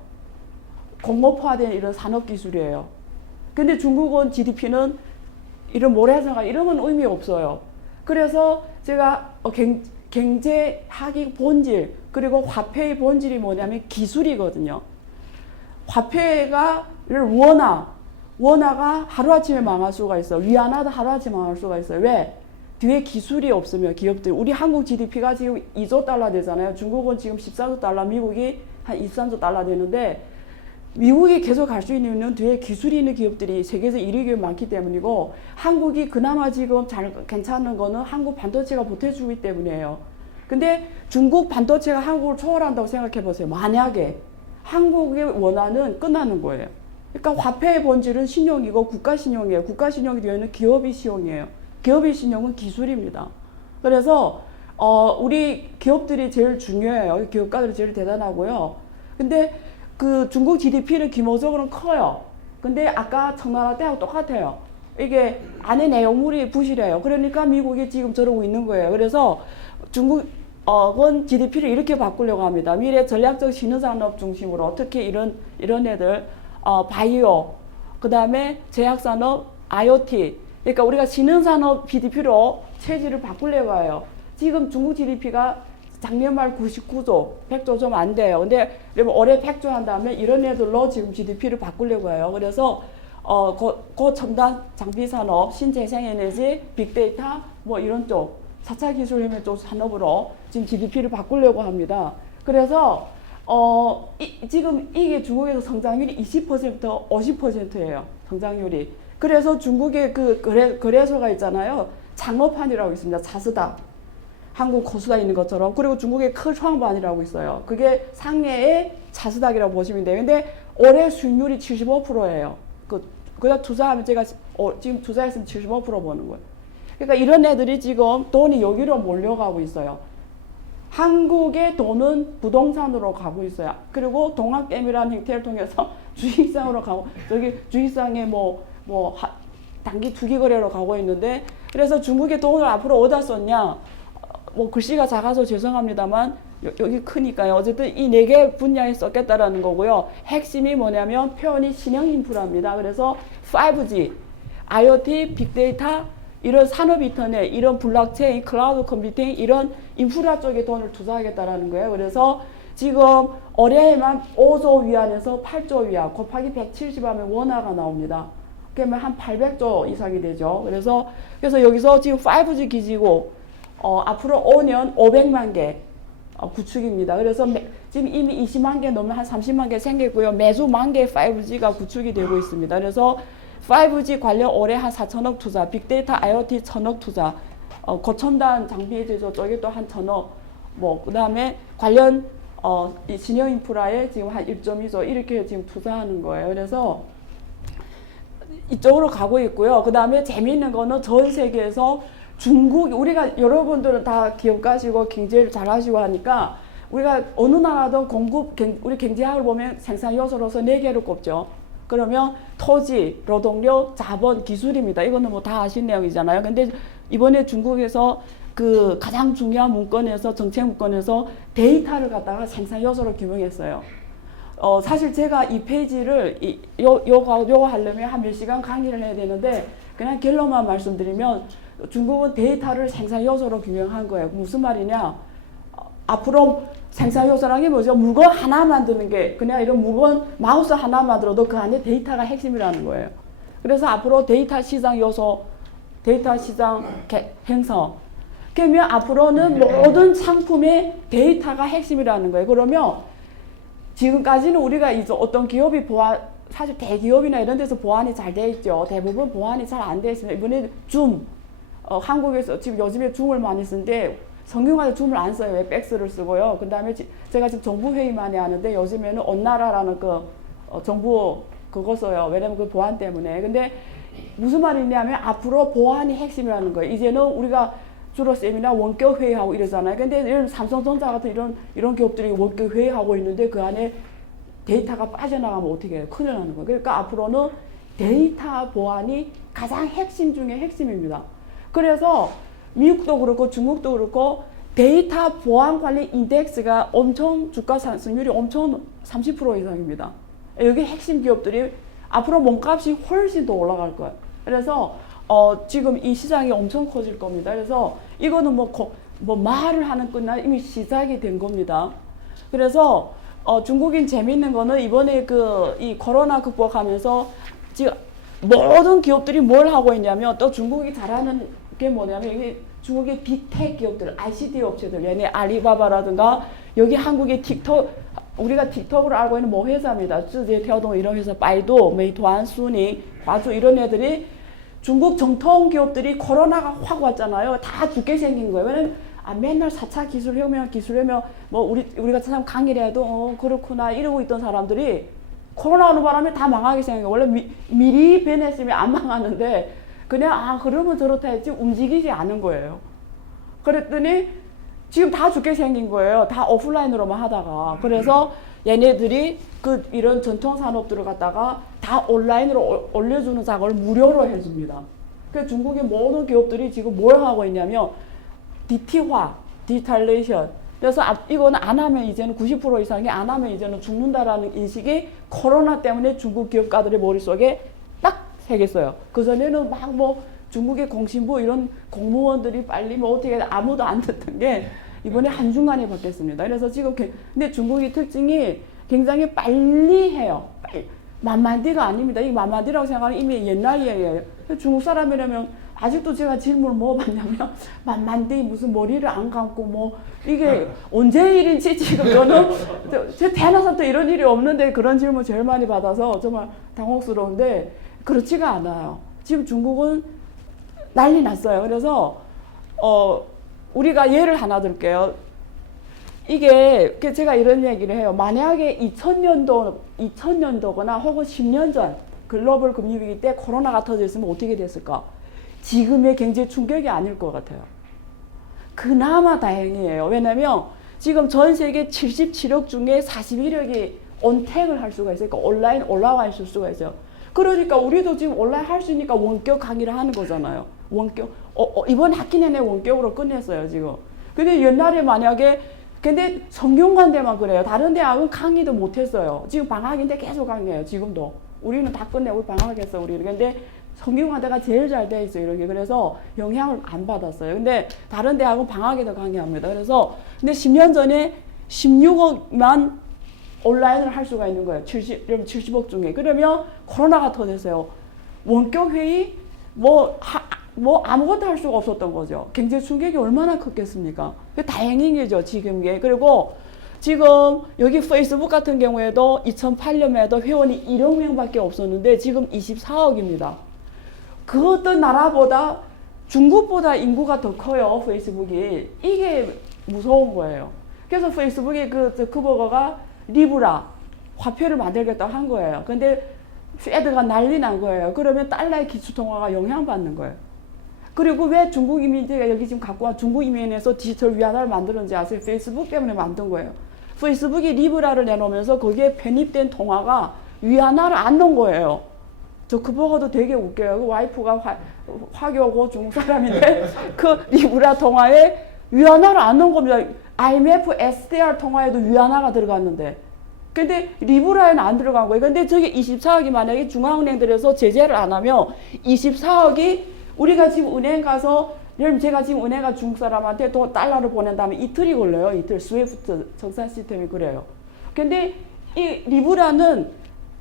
공업화된 이런 산업 기술이에요. 근데 중국은 GDP는 이런 모래사가 이런 건 의미 없어요. 그래서 제가 경제학의 본질 그리고 화폐의 본질이 뭐냐면 기술이거든요. 화폐를 원화가 하루아침에 망할 수가 있어요. 위안화도 하루아침에 망할 수가 있어요. 왜? 뒤에 기술이 없으면 기업들 우리 한국 GDP가 지금 2조 달러 되잖아요. 중국은 지금 14조 달러, 미국이 한 23조 달러 되는데 미국이 계속 갈 수 있는 이유는 뒤에 기술이 있는 기업들이 세계에서 1위 기업이 많기 때문이고 한국이 그나마 지금 잘 괜찮은 거는 한국 반도체가 보태주기 때문이에요. 근데 중국 반도체가 한국을 초월한다고 생각해 보세요. 만약에 한국의 원화는 끝나는 거예요. 그러니까 화폐의 본질은 신용이고 국가 신용이에요. 국가 신용이 되어 있는 기업의 신용이에요. 기업의 신용은 기술입니다. 그래서 우리 기업들이 제일 중요해요. 기업가들이 제일 대단하고요. 근데 그 중국 GDP는 규모적으로는 커요. 근데 아까 청나라 때하고 똑같아요. 이게 안에 내용물이 부실해요. 그러니까 미국이 지금 저러고 있는 거예요. 그래서 중국은 GDP를 이렇게 바꾸려고 합니다. 미래 전략적 신흥산업 중심으로 특히 이런 애들 바이오, 그 다음에 제약산업, IoT. 그러니까 우리가 신흥산업 GDP로 체질을 바꾸려고 해요. 지금 중국 GDP가 작년 말 99조, 100조 좀 안 돼요. 근데 올해 100조 한다면 이런 애들로 지금 GDP를 바꾸려고 해요. 그래서 고첨단 장비산업, 신재생에너지, 빅데이터 뭐 이런 쪽 4차 기술혁명 쪽 산업으로 지금 GDP를 바꾸려고 합니다. 그래서 지금 이게 중국에서 성장률이 20%부터 50%예요. 성장률이. 그래서 중국의 그 거래소가 있잖아요. 창업한이라고 있습니다. 자스다. 한국 코스닥 있는 것처럼. 그리고 중국의科创板이라고 있어요. 그게 상해의 자스닥이라고 보시면 돼요. 근데 올해 수익률이 75%예요. 그다 투자하면 제가 지금 투자했으면 75% 버는 거예요. 그러니까 이런 애들이 지금 돈이 여기로 몰려가고 있어요. 한국의 돈은 부동산으로 가고 있어요. 그리고 동학개미라는 형태를 통해서 주식상으로 가고, 저기 주식상에 단기 투기 거래로 가고 있는데, 그래서 중국의 돈을 앞으로 어디다 썼냐? 뭐 글씨가 작아서 죄송합니다만 여기 크니까요. 어쨌든 이 네 개 분야에 썼겠다라는 거고요. 핵심이 뭐냐면 표현이 신형 인프라입니다. 그래서 5G, IoT, 빅데이터 이런 산업 인터넷, 이런 블록체인, 클라우드 컴퓨팅 이런 인프라 쪽에 돈을 투자하겠다라는 거예요. 그래서 지금 올해에만 5조 위안에서 8조 위안 곱하기 170 하면 원화가 나옵니다. 그러면 한 800조 이상이 되죠. 그래서 여기서 지금 5G 기지고 앞으로 5년 500만 개 구축입니다. 그래서 지금 이미 20만 개 넘는 한 30만 개 생겼고요. 매주 1만 개의 5G가 구축이 되고 있습니다. 그래서 5G 관련 올해 한 4천억 투자, 빅데이터 IoT 1,000억 투자, 고첨단 장비 제조 쪽에 또 한 1,000억, 그 다음에 관련 이 신형 인프라에 지금 한 1.2조 이렇게 지금 투자하는 거예요. 그래서 이쪽으로 가고 있고요. 그 다음에 재미있는 거는 전 세계에서 중국, 우리가 여러분들은 다 기업 가시고 경제를 잘 하시고 하니까 우리가 어느 나라든 우리 경제학을 보면 생산 요소로서 4개를 꼽죠. 그러면 토지, 노동력, 자본, 기술입니다. 이거는 뭐 다 아신 내용이잖아요. 근데 이번에 중국에서 그 가장 중요한 문건에서, 정책 문건에서 데이터를 갖다가 생산 요소로 규명했어요. 사실 제가 이 페이지를 요거 하려면 한 몇 시간 강의를 해야 되는데 그냥 결론만 말씀드리면 중국은 데이터를 생산 요소로 규명한 거예요. 무슨 말이냐? 앞으로 생산 요소라는 게 뭐죠? 물건 하나 만드는 게 그냥 이런 물건 마우스 하나 만들어도 그 안에 데이터가 핵심이라는 거예요. 그래서 앞으로 데이터 시장 요소, 데이터 시장 행성. 그러면 앞으로는 모든 상품의 데이터가 핵심이라는 거예요. 그러면 지금까지는 우리가 이제 어떤 기업이 사실 대기업이나 이런 데서 보안이 잘 돼 있죠. 대부분 보안이 잘 안 돼 있습니다. 이번에 줌, 한국에서 지금 요즘에 줌을 많이 쓰는데 성균관에 줌을 안 써요. 웹백스를 쓰고요. 그 다음에 제가 지금 정부 회의 많이 하는데 요즘에는 온나라라는 정부 그거 써요. 왜냐면 그 보안 때문에. 근데 무슨 말이냐면 앞으로 보안이 핵심이라는 거예요. 이제는 우리가 주로 세미나 원격 회의하고 이러잖아요. 근데 이런 삼성전자 같은 이런 기업들이 원격 회의하고 있는데 그 안에 데이터가 빠져나가면 어떻게 해요? 큰일 나는 거예요. 그러니까 앞으로는 데이터 보안이 가장 핵심 중에 핵심입니다. 그래서 미국도 그렇고 중국도 그렇고 데이터 보안 관리 인덱스가 엄청 주가 상승률이 엄청 30% 이상입니다. 여기 핵심 기업들이 앞으로 몸값이 훨씬 더 올라갈 거예요. 그래서 지금 이 시장이 엄청 커질 겁니다. 그래서 이거는 뭐 말을 하는 끝나 이미 시작이 된 겁니다. 그래서 중국인 재미있는 거는 이번에 이 코로나 극복하면서 지금 모든 기업들이 뭘 하고 있냐면 또 중국이 잘하는 게 뭐냐면 이게 중국의 빅테크 기업들, ICT 업체들, 얘네 알리바바라든가 여기 한국의 틱톡, 우리가 틱톡으로 알고 있는 뭐 회사입니다. 쯔제태오동 이런 회사, 바이두, 메이투안, 수닝, 과주 이런 애들이 중국 정통 기업들이 코로나가 확 왔잖아요. 다 죽게 생긴 거예요. 왜냐면 맨날 4차 기술혁명 뭐 우리가 참 강의를 해도 그렇구나 이러고 있던 사람들이 코로나 오는 바람에 다 망하게 생긴 거예요. 원래 미리 배냈으면 안 망하는데 그냥 그러면 저렇다 했지 움직이지 않은 거예요. 그랬더니 지금 다 죽게 생긴 거예요. 다 오프라인으로만 하다가. 그래서 얘네들이 이런 전통 산업들을 갖다가 다 온라인으로 올려주는 작업을 무료로 해줍니다. 그래서 중국의 모든 기업들이 지금 뭘 하고 있냐면 DT화, 디지털레이션. 그래서 이거는 안 하면 이제는 90% 이상이 안 하면 이제는 죽는다라는 인식이 코로나 때문에 중국 기업가들의 머릿속에 딱 새겼어요. 그전에는 중국의 공신부 이런 공무원들이 빨리 어떻게 아무도 안 듣던 게 이번에 한순간에 바뀌었습니다. 그래서 지금 근데 중국의 특징이 굉장히 빨리 해요. 만만디가 아닙니다. 이 만만디라고 생각하면 이미 옛날 이야기예요. 중국 사람이라면 아직도 제가 질문을 뭐 받냐면 만만디 무슨 머리를 안 감고 이게 언제 일인지 지금 저는 제 태어나서 또 이런 일이 없는데 그런 질문 제일 많이 받아서 정말 당혹스러운데 그렇지가 않아요. 지금 중국은 난리 났어요. 그래서 우리가 예를 하나 들게요. 이게 제가 이런 얘기를 해요. 만약에 2000년도거나 혹은 10년 전 글로벌 금융위기 때 코로나가 터졌으면 어떻게 됐을까? 지금의 경제 충격이 아닐 것 같아요. 그나마 다행이에요. 왜냐면 지금 전 세계 77억 중에 41억이 온택을 할 수가 있어요. 그러니까 온라인 올라와 있을 수가 있어요. 그러니까 우리도 지금 온라인 할 수 있으니까 원격 강의를 하는 거잖아요. 원격. 이번 학기 내내 원격으로 끝냈어요, 지금. 근데 옛날에 만약에 근데 성균관대만 그래요. 다른 대학은 강의도 못했어요. 지금 방학인데 계속 강의해요. 지금도. 우리는 다 끝내고 방학했어 우리는. 근데 성균관대가 제일 잘 돼 있어요. 이렇게. 그래서 영향을 안 받았어요. 근데 다른 대학은 방학에도 강의합니다. 그래서 근데 10년 전에 16억만 온라인을 할 수가 있는 거예요. 70억 중에. 그러면 코로나가 터졌어요. 원격 회의 뭐 아무것도 할 수가 없었던 거죠. 경제 충격이 얼마나 컸겠습니까? 다행인 거죠, 지금 게. 그리고 지금 여기 페이스북 같은 경우에도 2008년에도 회원이 1억 명밖에 없었는데 지금 24억입니다. 그 어떤 나라보다 중국보다 인구가 더 커요, 페이스북이. 이게 무서운 거예요. 그래서 페이스북에 그 주커버거가 리브라 화폐를 만들겠다고 한 거예요. 근데 페드가 난리 난 거예요. 그러면 달러의 기축통화가 영향받는 거예요. 그리고 왜 중국 이민제가 여기 지금 갖고 와 중국 이민에서 디지털 위안화를 만들었는지 아세요? 페이스북 때문에 만든 거예요. 페이스북이 리브라를 내놓으면서 거기에 편입된 통화가 위안화를 안 넣은 거예요. 주커버거도 되게 웃겨요. 그 와이프가 화교고 중국 사람인데 그 리브라 통화에 위안화를 안 넣은 겁니다. IMF SDR 통화에도 위안화가 들어갔는데 근데 리브라에는 안 들어간 거예요. 근데 저게 24억이 만약에 중앙은행들에서 제재를 안 하면 24억이 우리가 지금 은행 가서 예를 제가 지금 은행 가 중국 사람한테 또 달러를 보낸다면 이틀이 걸려요. 이틀. 스위프트 정산 시스템이 그래요. 근데 이 리브라는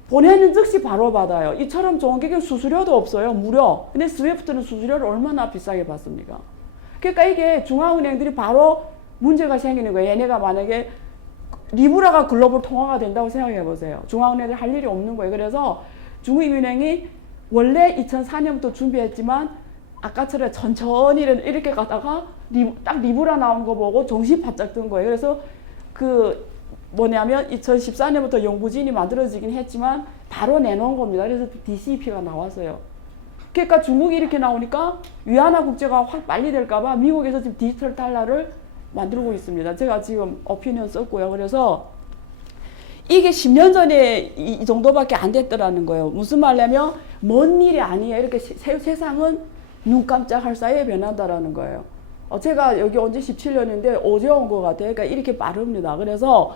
보내는 즉시 바로 받아요. 이처럼 좋은 게 수수료도 없어요. 무료. 근데 스위프트는 수수료를 얼마나 비싸게 받습니까? 그러니까 이게 중앙은행들이 바로 문제가 생기는 거예요. 얘네가 만약에 리브라가 글로벌 통화가 된다고 생각해 보세요. 중앙은행들 할 일이 없는 거예요. 그래서 중국인민행이 원래 2004년부터 준비했지만 아까처럼 천천히 이렇게 가다가 딱 리브라 나온 거 보고 정신 바짝 든 거예요. 그래서 그 뭐냐면 2014년부터 영부진이 만들어지긴 했지만 바로 내놓은 겁니다. 그래서 DCEP가 나왔어요. 그러니까 중국이 이렇게 나오니까 위안화 국제가 확 빨리 될까봐 미국에서 지금 디지털 달러를 만들고 있습니다. 제가 지금 오피니언 썼고요. 그래서 이게 10년 전에 이 정도밖에 안 됐더라는 거예요. 무슨 말이냐면 먼 일이 아니에요. 이렇게 세상은 눈 깜짝할 사이에 변한다라는 거예요. 제가 여기 온 지 17년인데 어제 온 것 같아요. 그러니까 이렇게 빠릅니다. 그래서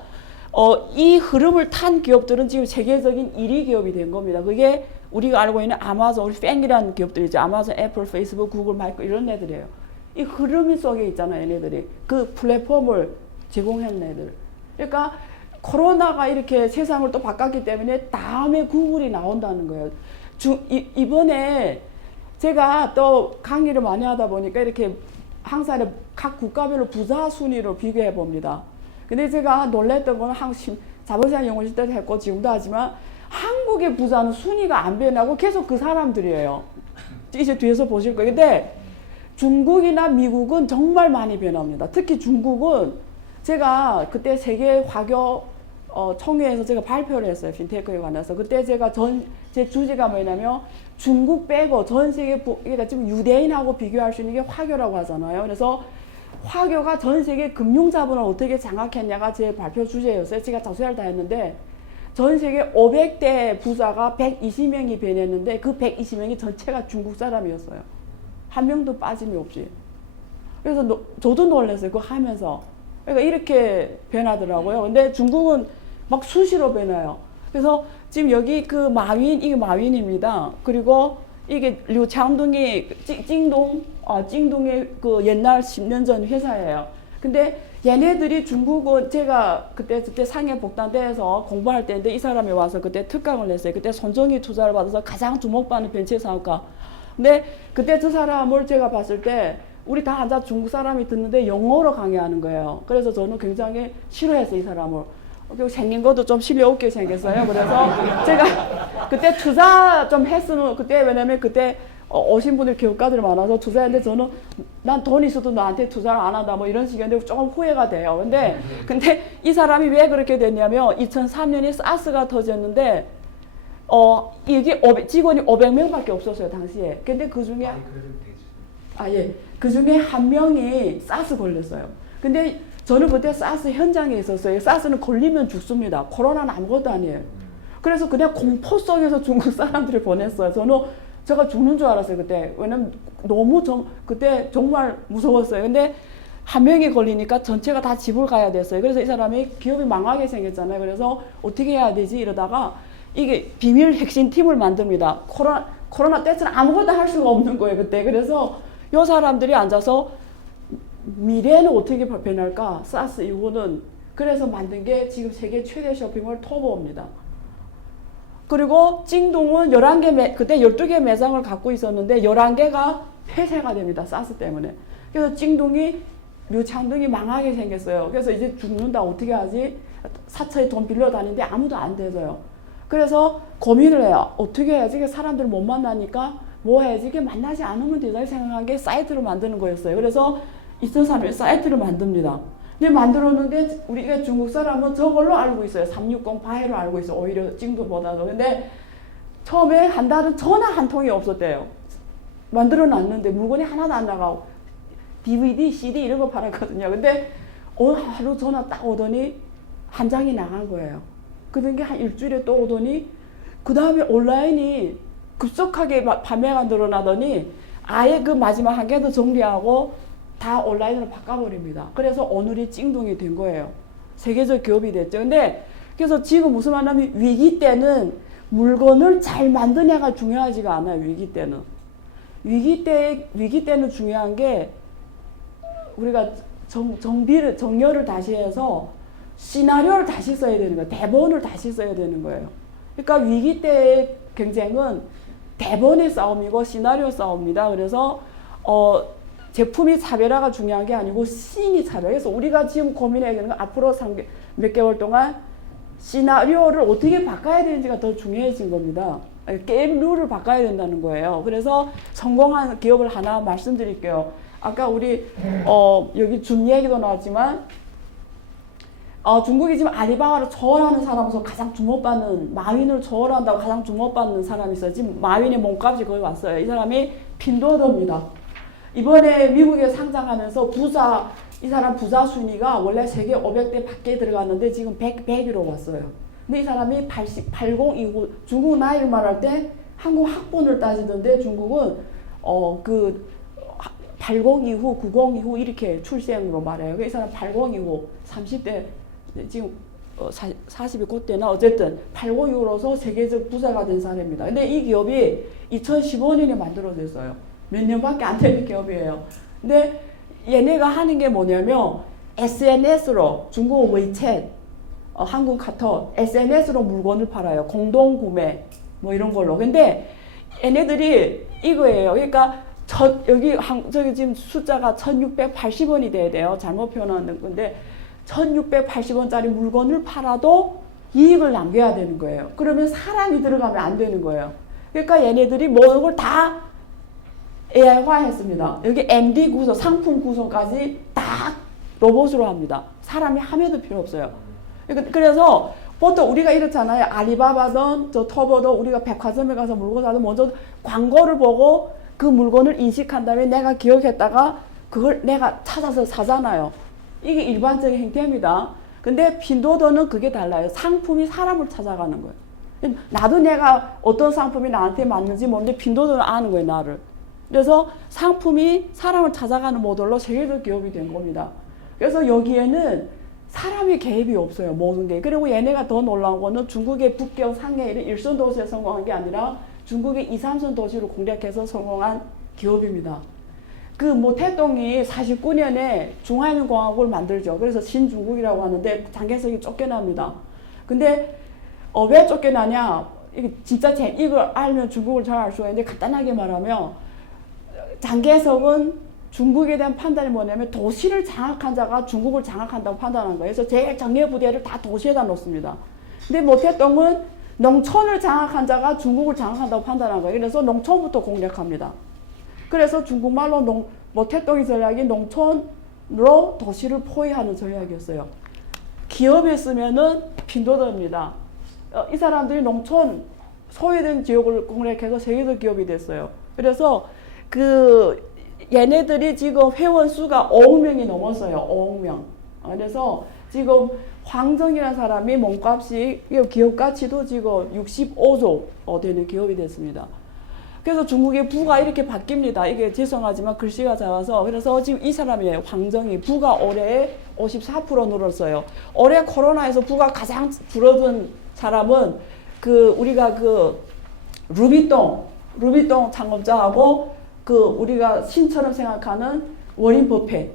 이 흐름을 탄 기업들은 지금 세계적인 1위 기업이 된 겁니다. 그게 우리가 알고 있는 아마존, 우리 팬이라는 기업들이죠. 아마존, 애플, 페이스북, 구글, 마이크 이런 애들이에요. 이 흐름 속에 있잖아요, 얘네들이. 그 플랫폼을 제공한 애들. 그러니까 코로나가 이렇게 세상을 또 바꿨기 때문에 다음에 구글이 나온다는 거예요. 이번에 제가 또 강의를 많이 하다 보니까 이렇게 항상 각 국가별로 부자 순위로 비교해 봅니다. 근데 제가 놀랬던 건 자본시장 연구실 때도 했고 지금도 하지만 한국의 부자는 순위가 안 변하고 계속 그 사람들이에요. 이제 뒤에서 보실 거예요. 근데 중국이나 미국은 정말 많이 변합니다. 특히 중국은 제가 그때 세계 화교 총회에서 제가 발표를 했어요. 핀테크에 관해서. 그때 제가 제 주제가 뭐냐면 중국 빼고 전 세계 그러니까 지금 유대인하고 비교할 수 있는 게 화교라고 하잖아요. 그래서 화교가 전 세계 금융자본을 어떻게 장악했냐가 제 발표 주제였어요. 제가 자세히 다 했는데 전 세계 500대 부자가 120명이 변했는데 그 120명이 전체가 중국 사람이었어요. 한 명도 빠짐이 없이. 그래서 저도 놀랐어요. 그거 하면서. 그러니까 이렇게 변하더라고요. 근데 중국은 막 수시로 변해요. 그래서 지금 여기 그 마윈, 이게 마윈입니다. 그리고 이게 류창동이 찡동의 그 옛날 10년 전 회사예요. 근데 얘네들이 중국은 제가 그때 상해 복단대에서 공부할 때인데 이 사람이 와서 그때 특강을 냈어요. 그때 손정희 투자를 받아서 가장 주목받는 벤처 사업가. 근데 그때 저 사람을 제가 봤을 때 우리 다 앉아 중국 사람이 듣는데 영어로 강의하는 거예요. 그래서 저는 굉장히 싫어했어요, 이 사람을. 그리고 생긴 것도 좀 실력 없게 생겼어요. 그래서 제가 그때 투자 좀 했으면 그때 왜냐면 그때 오신 분들 교육가들이 많아서 투자했는데 저는 난 돈 있어도 나한테 투자를 안 한다 뭐 이런 식이었는데 조금 후회가 돼요. 근데 이 사람이 왜 그렇게 됐냐면 2003년에 사스가 터졌는데 이게 직원이 500명밖에 없었어요, 당시에. 근데 그 중에 그 중에 한 명이 사스 걸렸어요. 근데 저는 그때 사스 현장에 있었어요. 사스는 걸리면 죽습니다. 코로나는 아무것도 아니에요. 그래서 그냥 공포 속에서 중국 사람들이 보냈어요. 제가 죽는 줄 알았어요, 그때. 왜냐면 너무 그때 정말 무서웠어요. 근데 한 명이 걸리니까 전체가 다 집을 가야 됐어요. 그래서 이 사람이 기업이 망하게 생겼잖아요. 그래서 어떻게 해야 되지 이러다가 이게 비밀 핵심 팀을 만듭니다. 코로나 때는 아무것도 할 수가 없는 거예요 그때. 그래서 이 사람들이 앉아서 미래는 어떻게 변할까? 사스 이후는 그래서 만든 게 지금 세계 최대 쇼핑몰 토보입니다. 그리고 찡동은 11개 그때 12개 매장을 갖고 있었는데 11개가 폐쇄가 됩니다. 사스 때문에. 그래서 찡동이 류창동이 망하게 생겼어요. 그래서 이제 죽는다 어떻게 하지? 사처에 돈 빌려 다니는데 아무도 안 돼서요. 그래서 고민을 해요. 어떻게 해야지? 사람들 못 만나니까 뭐 해야지? 이게 만나지 않으면 되다 생각한 게 사이트를 만드는 거였어요. 그래서 2003년에 사이트를 만듭니다. 근데 만들었는데 우리가 중국 사람은 저걸로 알고 있어요. 360 바이로 알고 있어요. 오히려 찡도보다도. 근데 처음에 한 달은 전화 한 통이 없었대요. 만들어 놨는데 물건이 하나도 안 나가고 DVD, CD 이런 거 팔았거든요. 근데 하루 전화 딱 오더니 한 장이 나간 거예요. 그런 게 한 일주일에 또 오더니 그 다음에 온라인이 급속하게 판매가 늘어나더니 아예 그 마지막 한 개도 정리하고 다 온라인으로 바꿔버립니다. 그래서 오늘이 찡동이 된 거예요. 세계적 기업이 됐죠. 근데 그래서 지금 무슨 말하면 위기 때는 물건을 잘 만드냐가 중요하지가 않아요. 위기 때는. 위기 때는 중요한 게 우리가 정렬을 다시 해서 시나리오를 다시 써야 되는 거예요. 대본을 다시 써야 되는 거예요. 그러니까 위기 때의 경쟁은 대본의 싸움이고 시나리오 싸움입니다. 그래서 제품이 차별화가 중요한 게 아니고 시인이 차별. 그래서 우리가 지금 고민해야 되는 건 앞으로 몇 개월 동안 시나리오를 어떻게 바꿔야 되는지가 더 중요해진 겁니다. 게임 룰을 바꿔야 된다는 거예요. 그래서 성공한 기업을 하나 말씀드릴게요. 아까 우리 여기 줌 얘기도 나왔지만 중국이 지금 알리바바를 초월하는 사람으로서 가장 주목받는 마윈을 초월한다고 가장 주목받는 사람이 있어요. 지금 마윈의 몸값이 거의 왔어요. 이 사람이 핀도더입니다. 이번에 미국에 상장하면서 이 사람 부자 순위가 원래 세계 500대 밖에 들어갔는데 지금 100위로 왔어요. 근데 이 사람이 80 이후 중국 나이를 말할 때 한국 학번을 따지던데 중국은 80 이후 90 이후 이렇게 출생으로 말해요. 이 사람 80 이후 30대 지금 40이 곧대나 어쨌든 80 이후로서 세계적 부자가 된 사람입니다. 근데 이 기업이 2015년에 만들어졌어요. 몇 년밖에 안 되는 기업이에요. 근데 얘네가 하는 게 뭐냐면 SNS로 중국 웨이챗, 한국 카톡, SNS로 물건을 팔아요. 공동 구매 뭐 이런 걸로. 근데 얘네들이 이거예요. 그러니까 저기 지금 숫자가 1680원이 돼야 돼요. 잘못 표현한 건데 1680원짜리 물건을 팔아도 이익을 남겨야 되는 거예요. 그러면 사람이 들어가면 안 되는 거예요. 그러니까 얘네들이 모든 걸 다 AI화 했습니다. 여기 MD 구성, 상품 구성까지 다 로봇으로 합니다. 사람이 함에도 필요 없어요. 그래서 보통 우리가 이렇잖아요. 알리바바든 저 터보든 우리가 백화점에 가서 물건 사도 먼저 광고를 보고 그 물건을 인식한 다음에 내가 기억했다가 그걸 내가 찾아서 사잖아요. 이게 일반적인 행태입니다. 근데 핀도더는 그게 달라요. 상품이 사람을 찾아가는 거예요. 나도 내가 어떤 상품이 나한테 맞는지 모르는데 핀도더는 아는 거예요, 나를. 그래서 상품이 사람을 찾아가는 모델로 세계적 기업이 된 겁니다. 그래서 여기에는 사람의 개입이 없어요, 모든 게. 그리고 얘네가 더 놀라운 거는 중국의 북경, 상해 이런 1선 도시에 성공한 게 아니라 중국의 2, 3선 도시를 공략해서 성공한 기업입니다. 태동이 49년에 중화인민공화국을 만들죠. 그래서 신중국이라고 하는데 장개석이 쫓겨납니다. 근데 왜 쫓겨나냐? 이게 진짜 이걸 알면 중국을 잘 알 수가 있는데 간단하게 말하면 장개석은 중국에 대한 판단이 뭐냐면 도시를 장악한 자가 중국을 장악한다고 판단한 거예요. 그래서 제일 정예 부대를 다 도시에다 놓습니다. 근데 모태동은 농촌을 장악한 자가 중국을 장악한다고 판단한 거예요. 그래서 농촌부터 공략합니다. 그래서 중국말로 모태동의 전략이 농촌으로 도시를 포위하는 전략이었어요. 기업이었으면은 핀도더입니다. 이 사람들이 농촌 소외된 지역을 공략해서 세계적 기업이 됐어요. 그래서 얘네들이 지금 회원 수가 5억 명이 넘었어요. 5억 명. 그래서 지금 황정이라는 사람이 몸값이 기업 가치도 지금 65조 되는 기업이 됐습니다. 그래서 중국의 부가 이렇게 바뀝니다. 이게 죄송하지만 글씨가 작아서. 그래서 지금 이 사람이에요. 황정희. 부가 올해 54% 늘었어요. 올해 코로나에서 부가 가장 줄어든 사람은 우리가 루비똥 창업자하고 우리가 신처럼 생각하는 워린 버핏.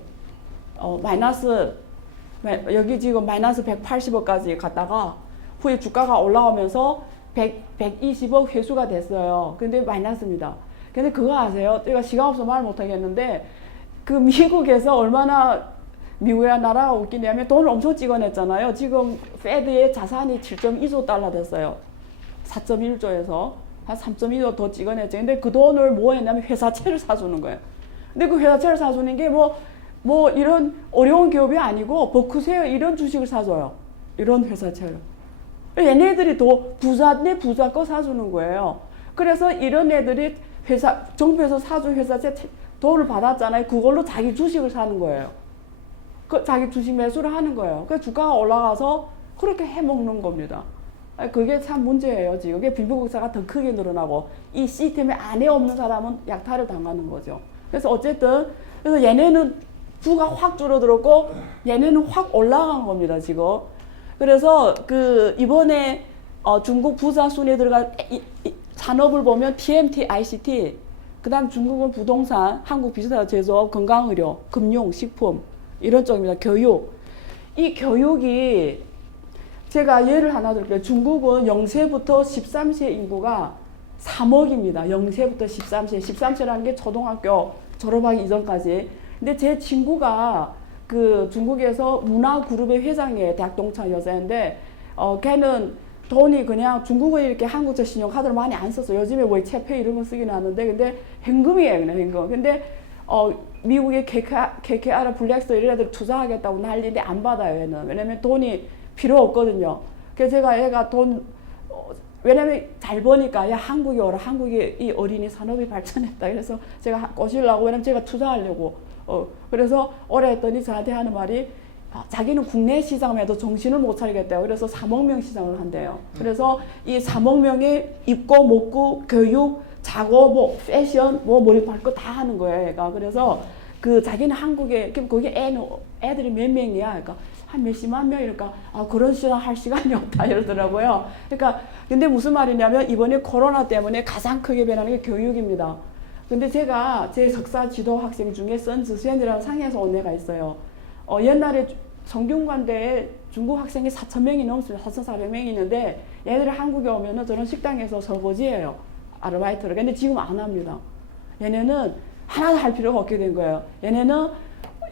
여기 지금 마이너스 180억까지 갔다가 후에 주가가 올라오면서 120억 회수가 됐어요. 근데 마이너스입니다. 근데 그거 아세요? 제가 시간 없어서 말 못하겠는데 미국에서 얼마나 미국의 나라가 웃기냐면 돈을 엄청 찍어냈잖아요. 지금 페드의 자산이 7.2조 달러 됐어요. 4.1조에서 한 3.2조 더 찍어냈죠. 근데 그 돈을 뭐 했냐면 회사채를 사주는 거예요. 근데 그 회사채를 사주는 게 뭐 이런 어려운 기업이 아니고 버크세어 이런 주식을 사줘요. 이런 회사채를. 얘네들이 부자 거 사주는 거예요. 그래서 이런 애들이 정부에서 사준 회사채 돈을 받았잖아요. 그걸로 자기 주식을 사는 거예요. 자기 주식 매수를 하는 거예요. 그 주가가 올라가서 그렇게 해먹는 겁니다. 그게 참 문제예요. 지금 그게 빈부격차가 더 크게 늘어나고 이 시스템에 안에 없는 사람은 약탈을 당하는 거죠. 그래서 어쨌든 얘네는 부가 확 줄어들었고 얘네는 확 올라간 겁니다. 지금. 그래서 이번에 중국 부자 순위에 들어간 산업을 보면 TMT, ICT, 그다음 중국은 부동산, 한국 비슷하다 제조업, 건강의료, 금융, 식품 이런 쪽입니다. 교육. 이 교육이 제가 예를 하나 들게요. 중국은 0세부터 13세 인구가 3억입니다. 0세부터 13세. 13세라는 게 초등학교 졸업하기 이전까지. 근데 제 친구가 중국에서 문화그룹의 회장이에요. 대학 동창 여자인데 걔는 돈이 그냥 중국은 이렇게 한국적 신용카드를 많이 안 썼어요. 요즘에 웨이챗페이 이런 거 쓰긴 하는데 근데 현금이에요. 그냥 현금. 근데 미국의 KKR, 블랙스터 이런 애들 투자하겠다고 난리인데 안 받아요. 얘는. 왜냐면 돈이 필요 없거든요. 그래서 제가 얘가 왜냐면 잘 버니까 야 한국이 오라. 한국이 이 어린이 산업이 발전했다. 그래서 제가 꼬시려고 왜냐면 제가 투자하려고 그래서 오래 했더니 저한테 하는 말이 자기는 국내 시장에도 정신을 못 차리겠대요. 그래서 3억 명 시장을 한대요. 그래서 이 3억 명의 입고 먹고 교육 자고 패션 머리팔 거 다 하는 거예요. 얘가. 그래서 자기는 한국에 거기 애들이 몇 명이야. 그러니까 한 몇십만 명이니까 그런 시장 할 시간이 없다 이러더라고요. 그러니까 근데 무슨 말이냐면 이번에 코로나 때문에 가장 크게 변하는 게 교육입니다. 근데 제가 제 석사 지도 학생 중에 선즈센이라는 상해에서 온 애가 있어요. 옛날에 성균관대에 중국 학생이 4,000명이 넘습니다. 4,400명이 있는데 얘들이 한국에 오면은 저런 식당에서 설거지해요. 아르바이트를. 근데 지금 안 합니다. 얘네는 하나도 할 필요가 없게 된 거예요.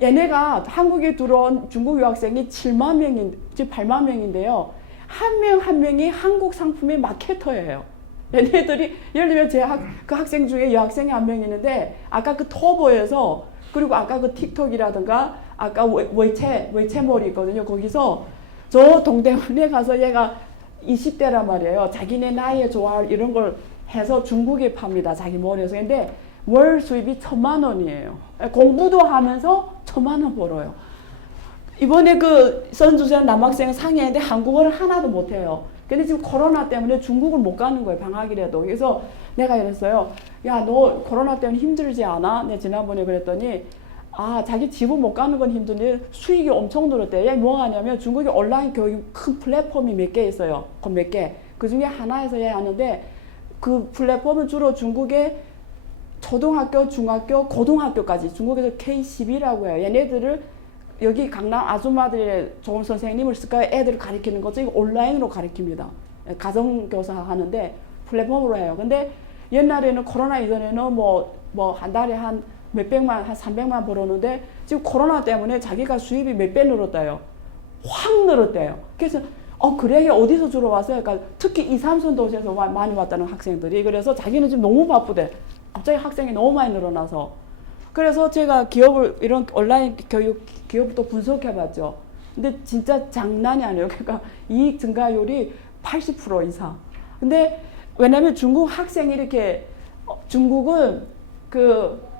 얘네가 한국에 들어온 중국 유학생이 7만 지금 8만 명인데요. 한 명 한 명이 한국 상품의 마케터예요. 얘네들이 예를 들면 그 학생 중에 여학생이 한 명 있는데 아까 터보에서 그리고 아까 틱톡이라든가 아까 웨이체몰이 있거든요. 거기서 저 동대문에 가서 얘가 20대란 말이에요. 자기네 나이에 좋아할 이런 걸 해서 중국에 팝니다. 자기 머리에서. 근데 월 수입이 1,000만 원이에요. 공부도 하면서 1,000만 원 벌어요. 이번에 선주생 남학생 상해인데 한국어를 하나도 못해요. 근데 지금 코로나 때문에 중국을 못 가는 거예요. 방학이라도. 그래서 내가 이랬어요. 야, 너 코로나 때문에 힘들지 않아? 내가 지난번에 그랬더니 자기 집을 못 가는 건 힘든데 수익이 엄청 늘었대. 얘 뭐 하냐면 중국에 온라인 교육 큰 플랫폼이 몇 개 있어요. 그 몇 개. 그 중에 하나에서 얘 하는데 그 플랫폼은 주로 중국의 초등학교, 중학교, 고등학교까지 중국에서 K12라고 해요. 얘네들을 여기 강남 아줌마들의 좋은 선생님을 쓸까요? 애들을 가르치는 거죠. 온라인으로 가르칩니다. 가정교사 하는데 플랫폼으로 해요. 근데 옛날에는 코로나 이전에는 한 달에 한 몇백만, 한 300만 벌었는데 지금 코로나 때문에 자기가 수입이 몇 배 늘었대요. 확 늘었대요. 그래서 그래 어디서 주로 왔어요? 그러니까 특히 2, 3선 도시에서 많이 왔다는 학생들이. 그래서 자기는 지금 너무 바쁘대. 갑자기 학생이 너무 많이 늘어나서. 그래서 제가 이런 온라인 교육 기업도 분석해봤죠. 근데 진짜 장난이 아니에요. 그러니까 이익 증가율이 80% 이상. 근데 왜냐면 중국 학생이 이렇게 중국은 그러니까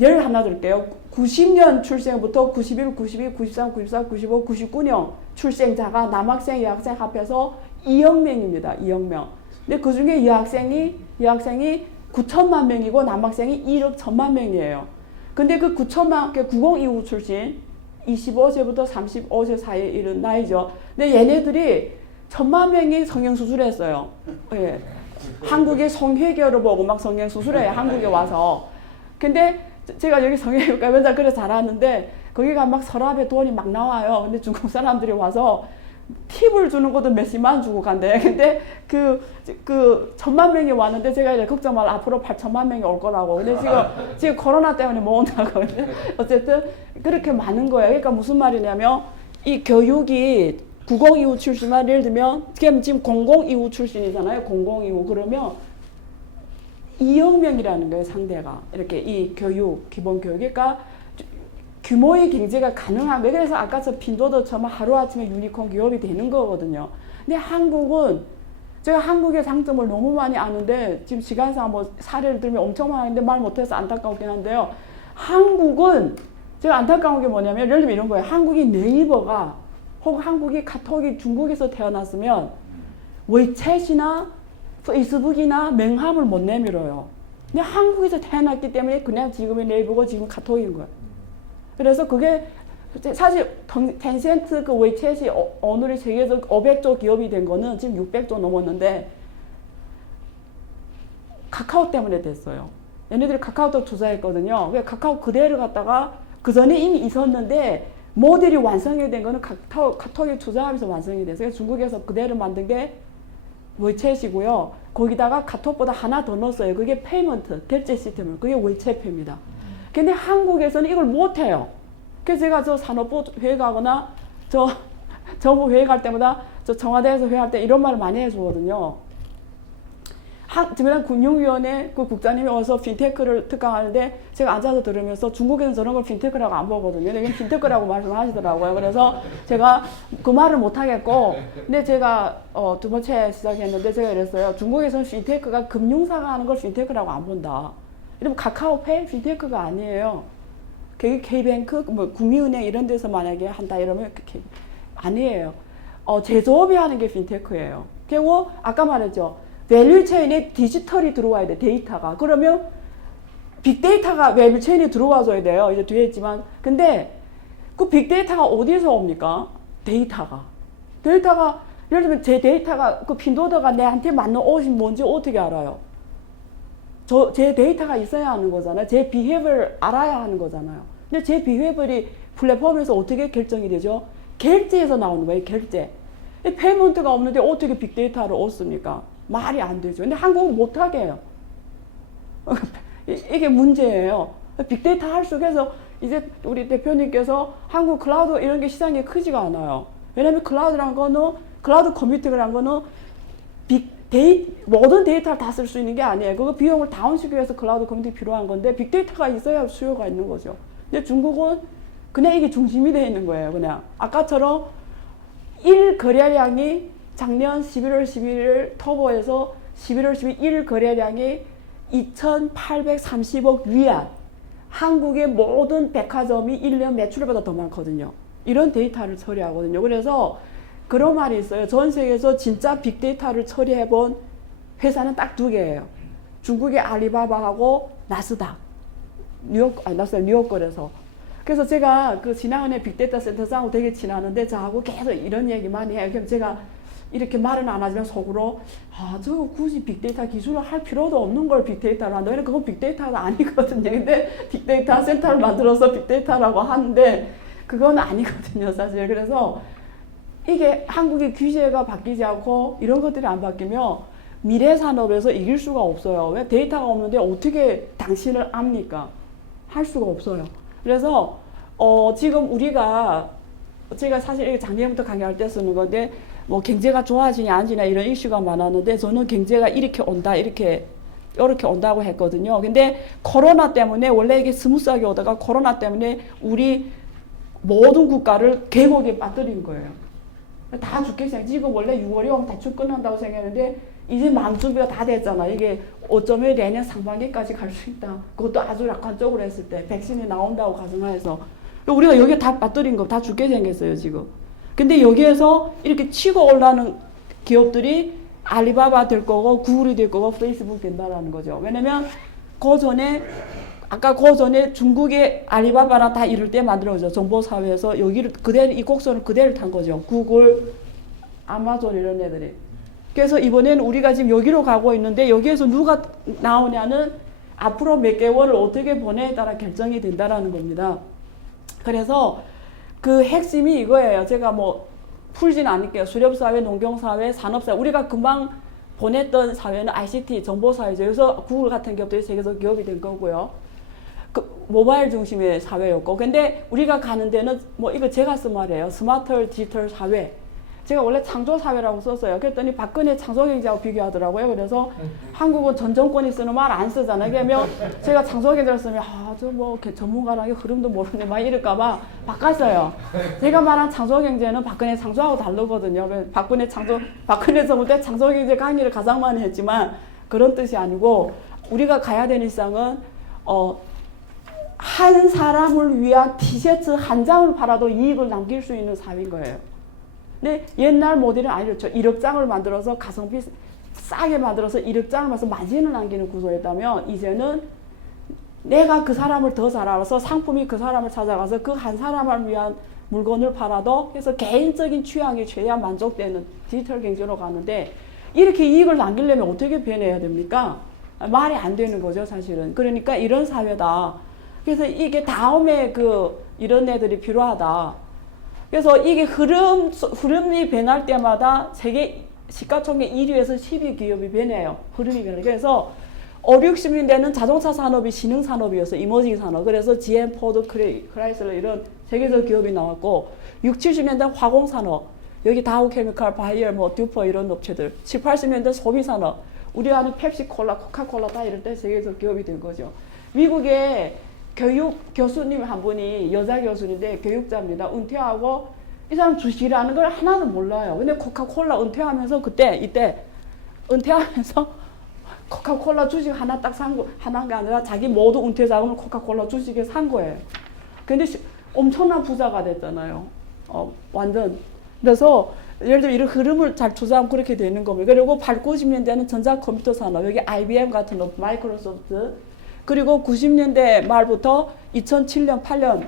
예를 하나 들게요. 90년 출생부터 91, 92, 93, 94, 95, 99년 출생자가 남학생, 여학생 합해서 2억 명입니다. 2억 명. 근데 그 중에 여학생이 9천만 명이고 남학생이 1억 1천만 명이에요. 근데 그 9천만, 9025 출신, 25세부터 35세 사이에 이런 나이죠. 근데 얘네들이 1천만 명이 성형수술했어요. 예. 한국의 성회계를 보고 막 성형수술해요. 한국에 와서. 근데 제가 여기 성형외과 맨날 그래 잘하는데 거기가 막 서랍에 돈이 막 나와요. 근데 중국 사람들이 와서 팁을 주는 것도 몇십만 주고 간대. 근데 그 1천만 명이 왔는데 제가 이제 걱정 말 앞으로 8천만 명이 올 거라고. 근데 지금 코로나 때문에 못 온다고. 근데 어쨌든 그렇게 많은 거예요. 그러니까 무슨 말이냐면 이 교육이 9025 출신만 예를 들면 지금 0025 출신이잖아요. 0025 그러면 2억 명이라는 거예요. 상대가 이렇게 이 교육 기본 교육. 그러니까 규모의 경제가 가능한 거예요. 그래서 아까 저 핀도더처럼 하루아침에 유니콘 기업이 되는 거거든요. 근데 한국은 제가 한국의 장점을 너무 많이 아는데 지금 시간상 뭐 사례를 들면 엄청 많은데 말 못해서 안타깝긴 한데요. 한국은 제가 안타까운 게 뭐냐면 예를 들면 이런 거예요. 한국이 네이버가 혹은 한국이 카톡이 중국에서 태어났으면 웨이챗이나 페이스북이나 맹함을 못 내밀어요. 근데 한국에서 태어났기 때문에 그냥 지금의 네이버고 지금 카톡인 거예요. 그래서 그게 사실 텐센트 그 웨이챗이 오늘의 세계에서 500조 기업이 된 거는 지금 600조 넘었는데 카카오 때문에 됐어요. 얘네들이 카카오톡 투자했거든요. 카카오 그대로 갖다가 그 전에 이미 있었는데 모델이 완성이 된 거는 카톡에 투자하면서 완성이 됐어요. 중국에서 그대로 만든 게 웨이챗이고요. 거기다가 카톡보다 하나 더 넣었어요. 그게 페이먼트, 결제 시스템을. 그게 웨이챗페입니다. 근데 한국에서는 이걸 못해요. 그래서 제가 저 산업부 회의 가거나 저 정부 회의 갈 때마다 저 청와대에서 회의할 때 이런 말을 많이 해주거든요. 지금 금융위원회 그 국장님이 와서 핀테크를 특강하는데 제가 앉아서 들으면서 중국에서는 저런 걸 핀테크라고 안 보거든요. 근데 이건 핀테크라고 말씀하시더라고요. 그래서 제가 그 말을 못 하겠고, 근데 제가 두 번째 시작했는데 제가 이랬어요. 중국에서는 핀테크가 금융사가 하는 걸 핀테크라고 안 본다. 이러면 카카오페이 핀테크가 아니에요. K뱅크, 뭐 국민은행 이런 데서 만약에 한다 이러면 아니에요. 제조업이 하는 게 핀테크예요. 그리고 아까 말했죠. 밸류체인에 디지털이 들어와야 돼, 데이터가. 그러면 빅데이터가 밸류체인에 들어와줘야 돼요. 이제 뒤에 있지만. 근데 그 빅데이터가 어디서 옵니까? 데이터가, 예를 들면 제 데이터가, 그 핀도더가 내한테 맞는 옷이 뭔지 어떻게 알아요? 제 데이터가 있어야 하는 거잖아요. 제 비헤이버를 알아야 하는 거잖아요. 근데 제 비헤이버리 플랫폼에서 어떻게 결정이 되죠? 결제에서 나오는 거예요, 결제. 페이먼트가 없는데 어떻게 빅데이터를 얻습니까? 말이 안 되죠. 근데 한국은 못하게 해요. 이게 문제예요. 빅데이터 할 속에서 이제 우리 대표님께서 한국 클라우드 이런 게 시장이 크지가 않아요. 왜냐면 클라우드란 거는, 클라우드 컴퓨팅이란 거는 모든 데이터를 다 쓸 수 있는 게 아니에요. 그거 비용을 다운시키기 위해서 클라우드 컴퓨팅이 필요한 건데 빅데이터가 있어야 수요가 있는 거죠. 근데 중국은 그냥 이게 중심이 되어 있는 거예요. 그냥 아까처럼 1 거래량이 작년 11월 11일 터보에서 11월 12일 1 거래량이 2,830억 위안. 한국의 모든 백화점이 1년 매출보다 더 많거든요. 이런 데이터를 처리하거든요. 그래서 그런 말이 있어요. 전 세계에서 진짜 빅데이터를 처리해본 회사는 딱 2개예요. 중국의 알리바바하고 나스닥. 뉴욕 거래소. 그래서 제가 그 신한은행 빅데이터 센터장하고 되게 친하는데 저하고 계속 이런 얘기 많이 해요. 그럼 제가 이렇게 말은 안 하지만 속으로 저거 굳이 빅데이터 기술을 할 필요도 없는 걸 빅데이터로 한다. 왜냐면 그건 빅데이터가 아니거든요. 근데 빅데이터 센터를 만들어서 빅데이터라고 하는데 그건 아니거든요, 사실. 그래서 이게 한국의 규제가 바뀌지 않고 이런 것들이 안 바뀌면 미래 산업에서 이길 수가 없어요. 왜? 데이터가 없는데 어떻게 당신을 압니까? 할 수가 없어요. 그래서 지금 우리가, 제가 사실 작년부터 강의할 때 쓰는 건데 뭐 경제가 좋아지냐 안 지냐 이런 이슈가 많았는데 저는 경제가 이렇게 온다, 이렇게 온다고 했거든요. 근데 코로나 때문에 원래 이게 스무스하게 오다가 코로나 때문에 우리 모든 국가를 계곡에 빠뜨린 거예요. 다 죽게 생각. 지금 원래 6월이 오면 대충 끝난다고 생각했는데 이제 마음 준비가 다 됐잖아. 이게 5.1 내년 상반기까지 갈 수 있다. 그것도 아주 낙관적으로 했을 때 백신이 나온다고 가정하에서 우리가 여기에 다 빠뜨린 거, 다 죽게 생겼어요 지금. 근데 여기에서 이렇게 치고 올라오는 기업들이 알리바바 될 거고 구글이 될 거고 페이스북 된다라는 거죠. 왜냐면 그 전에 아까 그 전에 중국의 알리바바랑 다 이럴 때 만들어져 정보사회에서 여기를 그대로 이 곡선을 그대로 탄 거죠. 구글, 아마존 이런 애들이. 그래서 이번에는 우리가 지금 여기로 가고 있는데 여기에서 누가 나오냐는 앞으로 몇 개월을 어떻게 보내에 따라 결정이 된다라는 겁니다. 그래서 그 핵심이 이거예요. 제가 뭐 풀진 않을게요. 수렵사회, 농경사회, 산업사회. 우리가 금방 보냈던 사회는 ICT, 정보사회죠. 그래서 구글 같은 기업들이 세계적 기업이 된 거고요. 그 모바일 중심의 사회였고. 근데 우리가 가는 데는 뭐 이거 제가 쓴 말이에요. 스마트 디지털 사회. 제가 원래 창조사회라고 썼어요. 그랬더니 박근혜 창조경제하고 비교하더라고요. 그래서 한국은 전 정권이 쓰는 말 안 쓰잖아요. 그러면 제가 창조경제를 쓰면 저 뭐 전문가랑 흐름도 모르는데 막 이럴까봐 바꿨어요. 제가 말한 창조경제는 박근혜 창조하고 다르거든요. 박근혜 정부 때 창조경제 강의를 가장 많이 했지만 그런 뜻이 아니고 우리가 가야 되는 일상은 한 사람을 위한 티셔츠 한 장을 팔아도 이익을 남길 수 있는 사회인 거예요. 근데 옛날 모델은 아니었죠. 1억 장을 만들어서 가성비 싸게 만들어서 1억 장을 만들어서 마진을 남기는 구조였다면 이제는 내가 그 사람을 더 잘 알아서 상품이 그 사람을 찾아가서 그 한 사람을 위한 물건을 팔아도 해서 개인적인 취향이 최대한 만족되는 디지털 경제로 가는데 이렇게 이익을 남기려면 어떻게 변해야 됩니까? 말이 안 되는 거죠, 사실은. 그러니까 이런 사회다. 그래서 이게 다음에 이런 애들이 필요하다. 그래서 이게 흐름이 변할 때마다 세계 시가총액 1위에서 10위 기업이 변해요. 흐름이 변해요. 그래서 5, 60년대는 자동차 산업이 신흥 산업이어서 이머징 산업. 그래서 GM, 포드, 크라이슬러 이런 세계적 기업이 나왔고 6, 70년대 화공 산업. 여기 다우케미칼, 바이어, 듀퍼 이런 업체들. 7, 80년대 소비 산업. 우리 아는 펩시콜라, 코카콜라 다 이럴 때 세계적 기업이 된 거죠. 미국의 교육 교수님 한 분이 여자 교수인데 교육자입니다. 은퇴하고 이 사람 주식이라는 걸 하나도 몰라요. 근데 코카콜라 은퇴하면서 이때 은퇴하면서 코카콜라 주식 하나 딱 하나가 아니라 자기 모두 은퇴 자금을 코카콜라 주식에 산 거예요. 근데 엄청난 부자가 됐잖아요. 완전. 그래서 예를 들어 이런 흐름을 잘 투자하면 그렇게 되는 겁니다. 그리고 8, 90년대는 전자컴퓨터 산업, 여기 IBM 같은 마이크로소프트, 그리고 90년대 말부터 2007년, 8년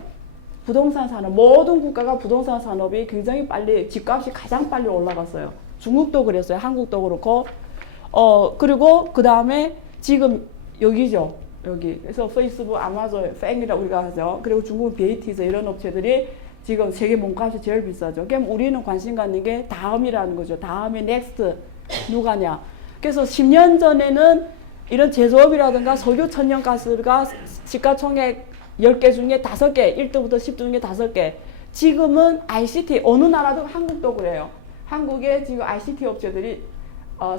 부동산 산업, 모든 국가가 부동산 산업이 굉장히 빨리, 집값이 가장 빨리 올라갔어요. 중국도 그랬어요. 한국도 그렇고. 그리고 그 다음에 지금 여기죠. 여기. 그래서 페이스북, 아마존, 팽이라 우리가 하죠. 그리고 중국은 BAT죠. 이런 업체들이 지금 세계 몸값이 제일 비싸죠. 그럼 우리는 관심 갖는 게 다음이라는 거죠. 다음에 넥스트 누가냐. 그래서 10년 전에는 이런 제조업이라든가 석유 천연가스가 시가총액 10개 중에 5개, 1등부터 10등 중에 5개. 지금은 ICT, 어느 나라도 한국도 그래요. 한국에 지금 ICT 업체들이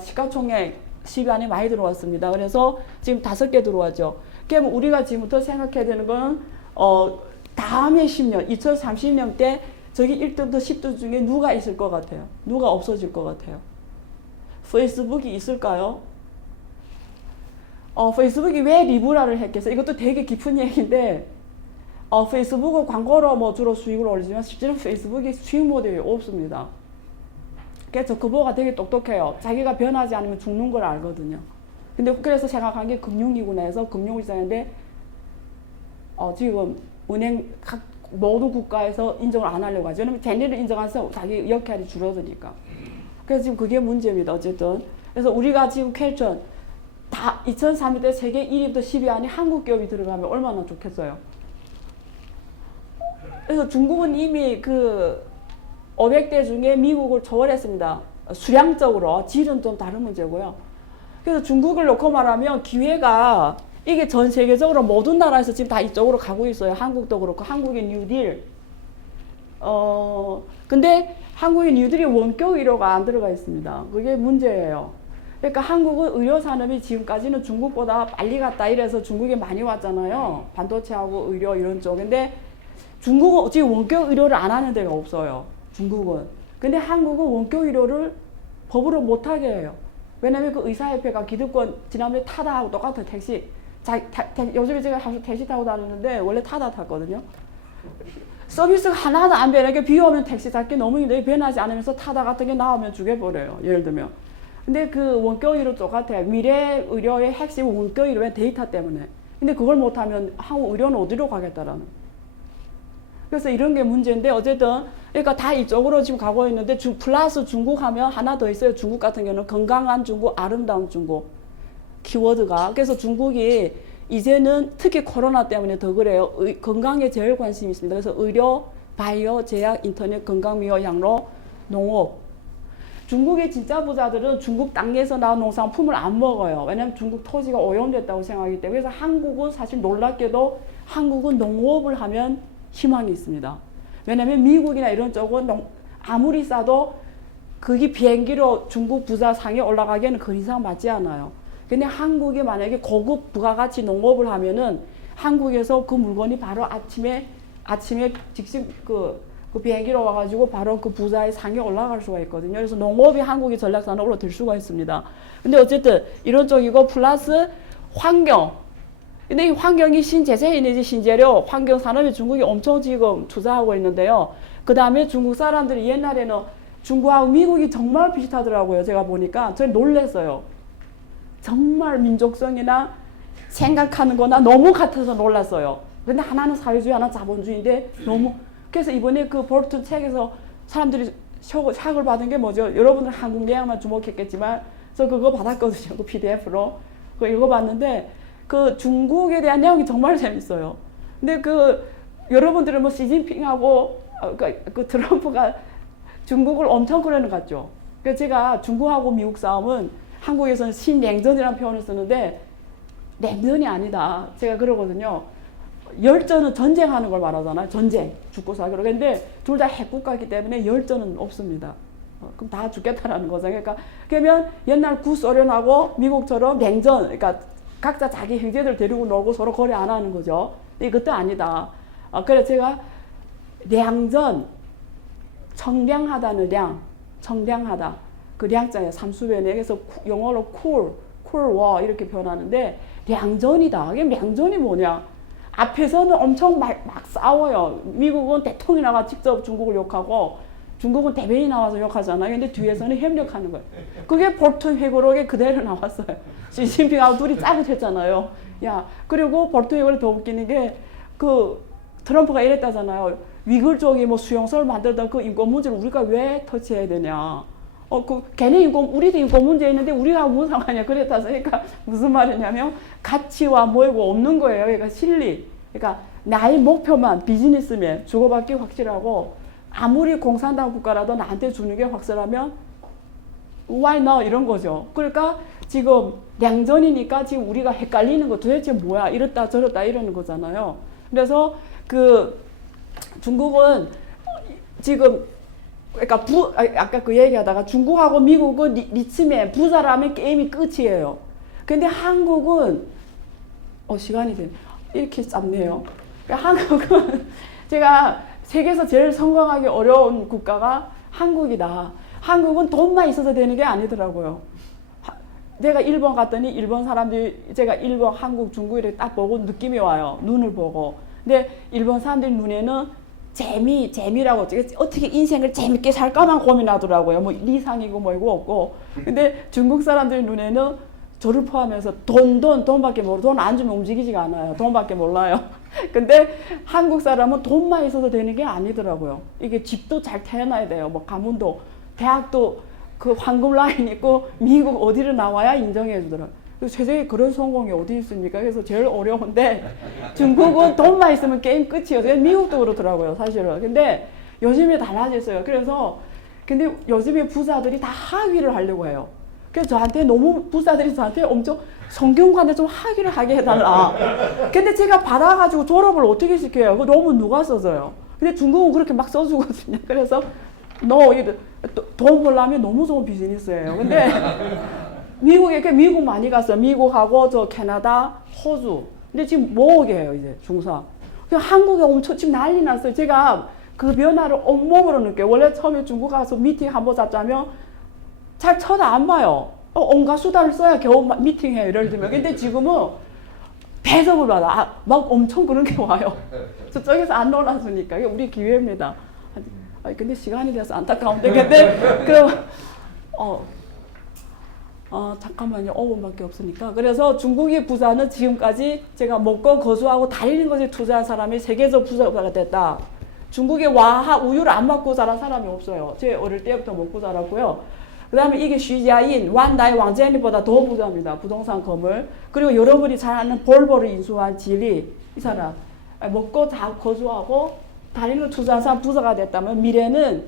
시가총액 10위 안에 많이 들어왔습니다. 그래서 지금 5개 들어왔죠. 그럼 우리가 지금부터 생각해야 되는 건 다음에 10년, 2030년 때 저기 1등부터 10등 중에 누가 있을 것 같아요? 누가 없어질 것 같아요? 페이스북이 있을까요? 페이스북이 왜 리브라를 했겠어요? 이것도 되게 깊은 얘기인데 페이스북은 광고로 주로 수익을 올리지만 실제로 페이스북이 수익 모델이 없습니다. 그래서 그거가 되게 똑똑해요. 자기가 변하지 않으면 죽는 걸 알거든요. 근데 그래서 생각한 게 금융위구나 해서 금융시장인데 지금 은행 모든 국가에서 인정을 안 하려고 하죠. 왜냐면 쟤네를 인정해서 자기 역할이 줄어드니까. 그래서 지금 그게 문제입니다. 어쨌든. 그래서 우리가 지금 퀘스천 다 2030년 세계 1위부터 10위 안에 한국 기업이 들어가면 얼마나 좋겠어요. 그래서 중국은 이미 500대 중에 미국을 초월했습니다. 수량적으로. 질은 좀 다른 문제고요. 그래서 중국을 놓고 말하면 기회가 이게 전 세계적으로 모든 나라에서 지금 다 이쪽으로 가고 있어요. 한국도 그렇고 한국의 뉴딜. 근데 한국의 뉴딜이 원격 의료가 안 들어가 있습니다. 그게 문제예요. 그러니까 한국은 의료 산업이 지금까지는 중국보다 빨리 갔다 이래서 중국에 많이 왔잖아요. 반도체하고 의료 이런 쪽. 근데 중국은 지금 원격 의료를 안 하는 데가 없어요. 중국은. 근데 한국은 원격 의료를 법으로 못하게 해요. 왜냐면 그 의사협회가 기득권 지난번에 타다하고 똑같아요. 택시. 요즘에 제가 택시 타고 다니는데 원래 타다 탔거든요. 서비스가 하나도 안 변하게 비 오면 택시 잡기 너무 힘들게 변하지 않으면서 타다 같은 게 나오면 죽여버려요. 예를 들면. 근데 그 원격 의료 똑같아요. 미래 의료의 핵심은 원격 의료의 데이터 때문에. 근데 그걸 못하면 한국 의료는 어디로 가겠다라는. 그래서 이런 게 문제인데 어쨌든 그러니까 다 이쪽으로 지금 가고 있는데 플러스 중국 하면 하나 더 있어요. 중국 같은 경우는 건강한 중국, 아름다운 중국 키워드가. 그래서 중국이 이제는 특히 코로나 때문에 더 그래요. 건강에 제일 관심이 있습니다. 그래서 의료, 바이오, 제약, 인터넷, 건강미화, 양로, 농업. 중국의 진짜 부자들은 중국 땅에서 나온 농산품을 안 먹어요. 왜냐하면 중국 토지가 오염됐다고 생각하기 때문에. 그래서 한국은 사실 놀랍게도 한국은 농업을 하면 희망이 있습니다. 왜냐하면 미국이나 이런 쪽은 아무리 싸도 그게 비행기로 중국 부자 상에 올라가기에는 그 이상 맞지 않아요. 근데 한국이 만약에 고급 부가가치 농업을 하면은 한국에서 그 물건이 바로 아침에 직접 그 비행기로 와가지고 바로 그 부자의 상에 올라갈 수가 있거든요. 그래서 농업이 한국의 전략산업으로 될 수가 있습니다. 근데 어쨌든 이런 쪽이고 플러스 환경. 근데 이 환경이 신재생 에너지 신재료, 환경 산업에 중국이 엄청 지금 투자하고 있는데요. 그 다음에 중국 사람들이 옛날에는 중국하고 미국이 정말 비슷하더라고요. 제가 보니까 저는 놀랐어요. 정말 민족성이나 생각하는 거나 너무 같아서 놀랐어요. 근데 하나는 사회주의, 하나는 자본주의인데 너무. 그래서 이번에 그 볼튼 책에서 사람들이 샥을 받은 게 뭐죠? 여러분들 한국 내용만 주목했겠지만 저 그거 받았거든요. 그 PDF로. 그거 읽어봤는데 그 중국에 대한 내용이 정말 재밌어요. 근데 그 여러분들은 뭐 시진핑하고 그 트럼프가 중국을 엄청 끌어는 갔죠. 그래서 제가 중국하고 미국 싸움은 한국에서는 신냉전이라는 표현을 쓰는데 냉전이 아니다. 제가 그러거든요. 열전은 전쟁하는 걸 말하잖아요. 전쟁, 죽고 살기로. 근데 둘 다 핵국가이기 때문에 열전은 없습니다. 그럼 다 죽겠다라는 거죠. 그러니까 그러면 옛날 구소련하고 미국처럼 냉전, 그러니까 각자 자기 형제들 데리고 놀고 서로 거래 안 하는 거죠. 이것도 아니다. 그래서 제가 량전, 청량하다는 량, 청량하다. 그 량자예요. 삼수변에. 그래서 영어로 cool war 이렇게 표현하는데 량전이다. 이게 량전이 뭐냐? 앞에서는 엄청 막 싸워요. 미국은 대통령이 나가 직접 중국을 욕하고 중국은 대변인이 나와서 욕하잖아요. 근데 뒤에서는 협력하는 거예요. 그게 볼턴 회고록에 그대로 나왔어요. 시진핑하고 둘이 짜고 했잖아요. 야, 그리고 볼턴 회고록이 더 웃기는 게 그 트럼프가 이랬다잖아요. 위글 쪽이 뭐 수용소를 만들던 그 인권 문제를 우리가 왜 터치해야 되냐. 걔네 우리도 인권 문제 있는데 우리가 무슨 상관이야. 그랬다. 그러니까 무슨 말이냐면 가치와 뭐고 없는 거예요. 그러니까 실리. 그러니까 나의 목표만 비즈니스면 주고받기 확실하고 아무리 공산당 국가라도 나한테 주는 게 확실하면 why not 이런 거죠. 그러니까 지금 량전이니까 지금 우리가 헷갈리는 거 도대체 뭐야. 이렇다 저렇다 이러는 거잖아요. 그래서 그 중국은 지금 그러니까 아까 그 얘기하다가 중국하고 미국은 리치면 부자라면 게임이 끝이에요. 근데 한국은 시간이 되네. 이렇게 짧네요. 그러니까 한국은 제가 세계에서 제일 성공하기 어려운 국가가 한국이다. 한국은 돈만 있어서 되는 게 아니더라고요. 제가 일본 갔더니 일본 사람들이 제가 일본, 한국, 중국 이렇게 딱 보고 느낌이 와요. 눈을 보고. 근데 일본 사람들 눈에는 재미라고 어떻게 인생을 재밌게 살까만 고민하더라고요. 뭐 이상이고 뭐이고 없고. 근데 중국 사람들 눈에는 저를 포함해서 돈밖에 모르고 돈 안 주면 움직이지가 않아요. 돈밖에 몰라요. 근데 한국 사람은 돈만 있어도 되는 게 아니더라고요. 이게 집도 잘 태어나야 돼요. 뭐 가문도 대학도 그 황금 라인 있고 미국 어디를 나와야 인정해 주더라고요. 세상에 그런 성공이 어디 있습니까? 그래서 제일 어려운데 중국은 돈만 있으면 게임 끝이에요. 미국도 그렇더라고요, 사실은. 근데 요즘에 달라졌어요. 근데 요즘에 부자들이 다 하위를 하려고 해요. 그래서 저한테 부자들이 저한테 엄청 성균관에 좀 하위를 하게 해달라. 근데 제가 받아가지고 졸업을 어떻게 시켜요? 그거 너무 누가 써줘요. 근데 중국은 그렇게 막 써주거든요. 그래서 돈 벌려면 너무 좋은 비즈니스예요. 근데 미국 많이 갔어요. 미국하고 저 캐나다, 호주. 근데 지금 모으게요 이제 중사. 한국에 엄청 지금 난리 났어요. 제가 그 변화를 온몸으로 느껴요. 원래 처음에 중국 가서 미팅 한번 잡자면 잘 쳐다 안 봐요. 온갖 수단을 써야 겨우 미팅해요. 예를 들면. 근데 지금은 배석을 받아. 막 엄청 그런 게 와요. 저쪽에서 안 놀아주니까. 이게 우리 기회입니다. 근데 시간이 돼서 안타까운데. 근데 잠깐만요. 5분밖에 없으니까. 그래서 중국의 부자는 지금까지 제가 먹고 거주하고 다니는 것에 투자한 사람이 세계에서 부자가 됐다. 중국의 와하 우유를 안 먹고 자란 사람이 없어요. 제 어릴 때부터 먹고 자랐고요. 그 다음에 이게 쉬지아인, 완다이 왕제니보다 더 부자입니다. 부동산 건물. 그리고 여러분이 잘 아는 볼보를 인수한 지리, 이 사람. 먹고 다 거주하고 다니는 투자한 사람 부자가 됐다면 미래는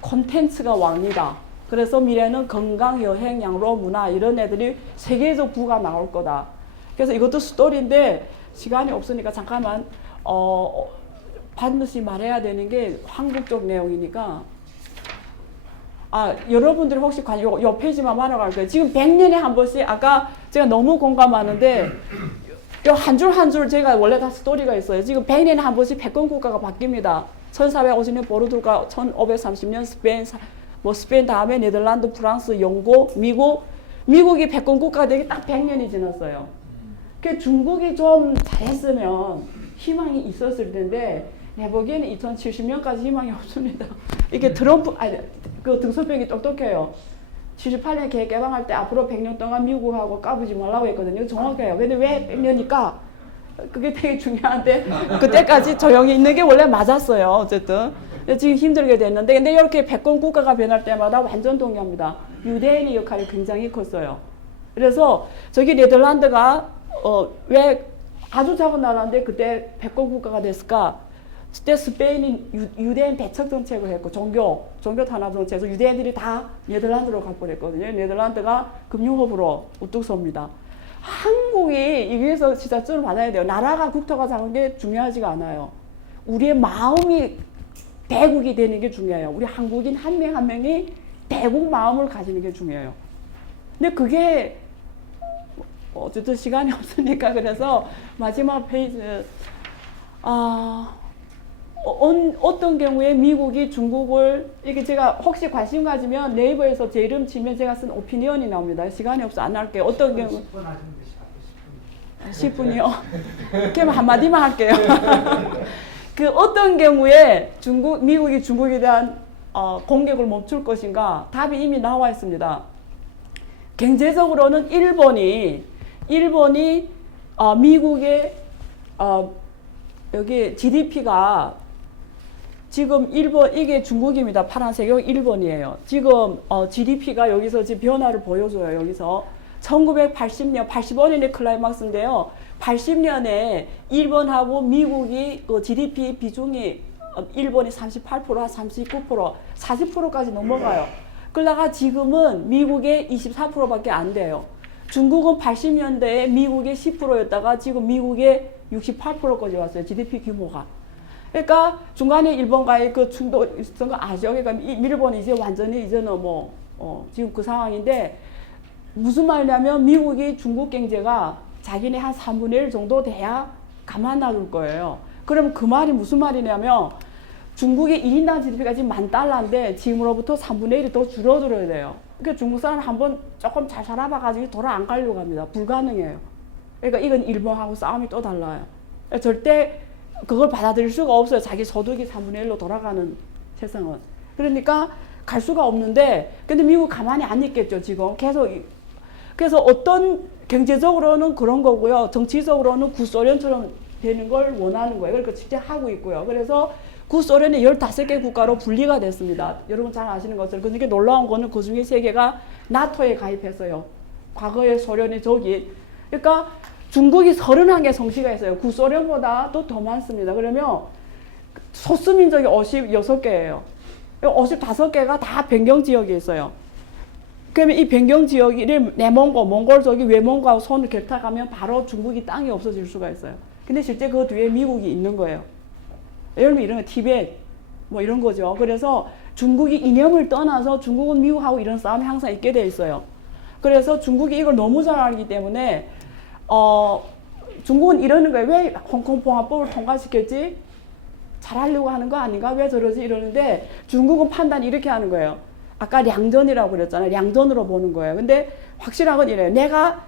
콘텐츠가 왕이다. 그래서 미래는 건강, 여행, 양로, 문화 이런 애들이 세계적 부가 나올 거다. 그래서 이것도 스토리인데 시간이 없으니까 잠깐만 반드시 말해야 되는 게 한국적 내용이니까 여러분들이 혹시 요 페이지만 말아갈 거예요. 지금 100년에 한 번씩 아까 제가 너무 공감하는데 요 한 줄 한 줄 제가 원래 다 스토리가 있어요. 지금 100년에 한 번씩 패권 국가가 바뀝니다. 1450년 포르투갈, 1530년 스페인, 스페인 다음에 네덜란드, 프랑스, 영국, 미국이 패권 국가가 되기 딱 100년이 지났어요. 그 중국이 좀 잘했으면 희망이 있었을 텐데 내 보기에는 2070년까지 희망이 없습니다. 이게 트럼프, 그 등소평이 똑똑해요. 78년 계획 개방할 때 앞으로 100년 동안 미국하고 까부지 말라고 했거든요. 정확해요. 근데 왜 100년이니까? 그게 되게 중요한데 그때까지 조용히 있는 게 원래 맞았어요. 어쨌든 지금 힘들게 됐는데 근데 이렇게 패권 국가가 변할 때마다 완전 동의합니다. 유대인의 역할이 굉장히 컸어요. 그래서 저기 네덜란드가 왜 아주 작은 나라인데 그때 패권 국가가 됐을까? 그때 스페인이 유대인 배척 정책을 했고 종교 탄압 정책에서 유대인들이 다 네덜란드로 가버렸거든요. 네덜란드가 금융업으로 우뚝 섭니다. 한국이 여기에서 진짜 좀 받아야 돼요. 나라가 국토가 작은 게 중요하지가 않아요. 우리의 마음이 대국이 되는 게 중요해요. 우리 한국인 한 명 한 명이 대국 마음을 가지는 게 중요해요. 근데 그게 어쨌든 시간이 없으니까 그래서 마지막 페이지 어떤 경우에 미국이 중국을 이게 제가 혹시 관심 가지면 네이버에서 제 이름 치면 제가 쓴 오피니언이 나옵니다. 시간이 없어 안 할게요. 어떤 경우 10분이요. 그럼 한마디만 할게요. 그 어떤 경우에 미국이 중국에 대한 공격을 멈출 것인가? 답이 이미 나와 있습니다. 경제적으로는 일본이 미국의 여기 GDP가 지금 이게 중국입니다. 파란색, 여기 일본이에요. 지금 GDP가 여기서 지금 변화를 보여줘요. 여기서 1980년, 85년의 클라이막스인데요. 80년에 일본하고 미국이 그 GDP 비중이 일본이 38%, 39%, 40%까지 넘어가요. 그러다가 지금은 미국의 24%밖에 안 돼요. 중국은 80년대에 미국의 10%였다가 지금 미국의 68%까지 왔어요. GDP 규모가. 그러니까 중간에 일본과의 그 충돌 있었던 거 아죠? 그러니까 일본이 이제 완전히 이제는 지금 그 상황인데 무슨 말이냐면 미국이 중국 경제가 자기네 한 3분의 1 정도 돼야 가만 놔둘 거예요. 그럼 그 말이 무슨 말이냐면 중국의 1인당 GDP가 지금 $10,000인데 지금으로부터 3분의 1이 더 줄어들어야 돼요. 그러니까 중국 사람 한번 조금 잘 살아봐가지고 돌아 안 가려고 합니다. 불가능해요. 그러니까 이건 일본하고 싸움이 또 달라요. 절대 그걸 받아들일 수가 없어요. 자기 소득이 3분의 1로 돌아가는 세상은. 그러니까 갈 수가 없는데 근데 미국 가만히 안 있겠죠. 지금 계속. 그래서 어떤 경제적으로는 그런 거고요. 정치적으로는 구소련처럼 되는 걸 원하는 거예요. 그러니까 직접 하고 있고요. 그래서 구소련이 15개 국가로 분리가 됐습니다. 여러분 잘 아시는 것처럼. 그러니까 놀라운 거는 그 중에 3개가 나토에 가입했어요. 과거에 소련이 저기. 그러니까 중국이 31개 성씨가 있어요. 구소련보다 또 더 많습니다. 그러면 소수민족이 56개예요. 55개가 다 변경지역에 있어요. 그러면 이 변경지역을 내몽고, 몽골족이 외몽고하고 손을 결탁하면 바로 중국이 땅이 없어질 수가 있어요. 근데 실제 그 뒤에 미국이 있는 거예요. 예를 들면 이런 거 티벳 뭐 이런 거죠. 그래서 중국이 이념을 떠나서 중국은 미국하고 이런 싸움이 항상 있게 돼 있어요. 그래서 중국이 이걸 너무 잘 알기 때문에 중국은 이러는 거예요. 왜 홍콩 봉합법을 통과시켰지? 잘하려고 하는 거 아닌가? 왜 저러지? 이러는데 중국은 판단이 이렇게 하는 거예요. 아까 량전이라고 그랬잖아요. 량전으로 보는 거예요. 근데 확실한 건 이래요. 내가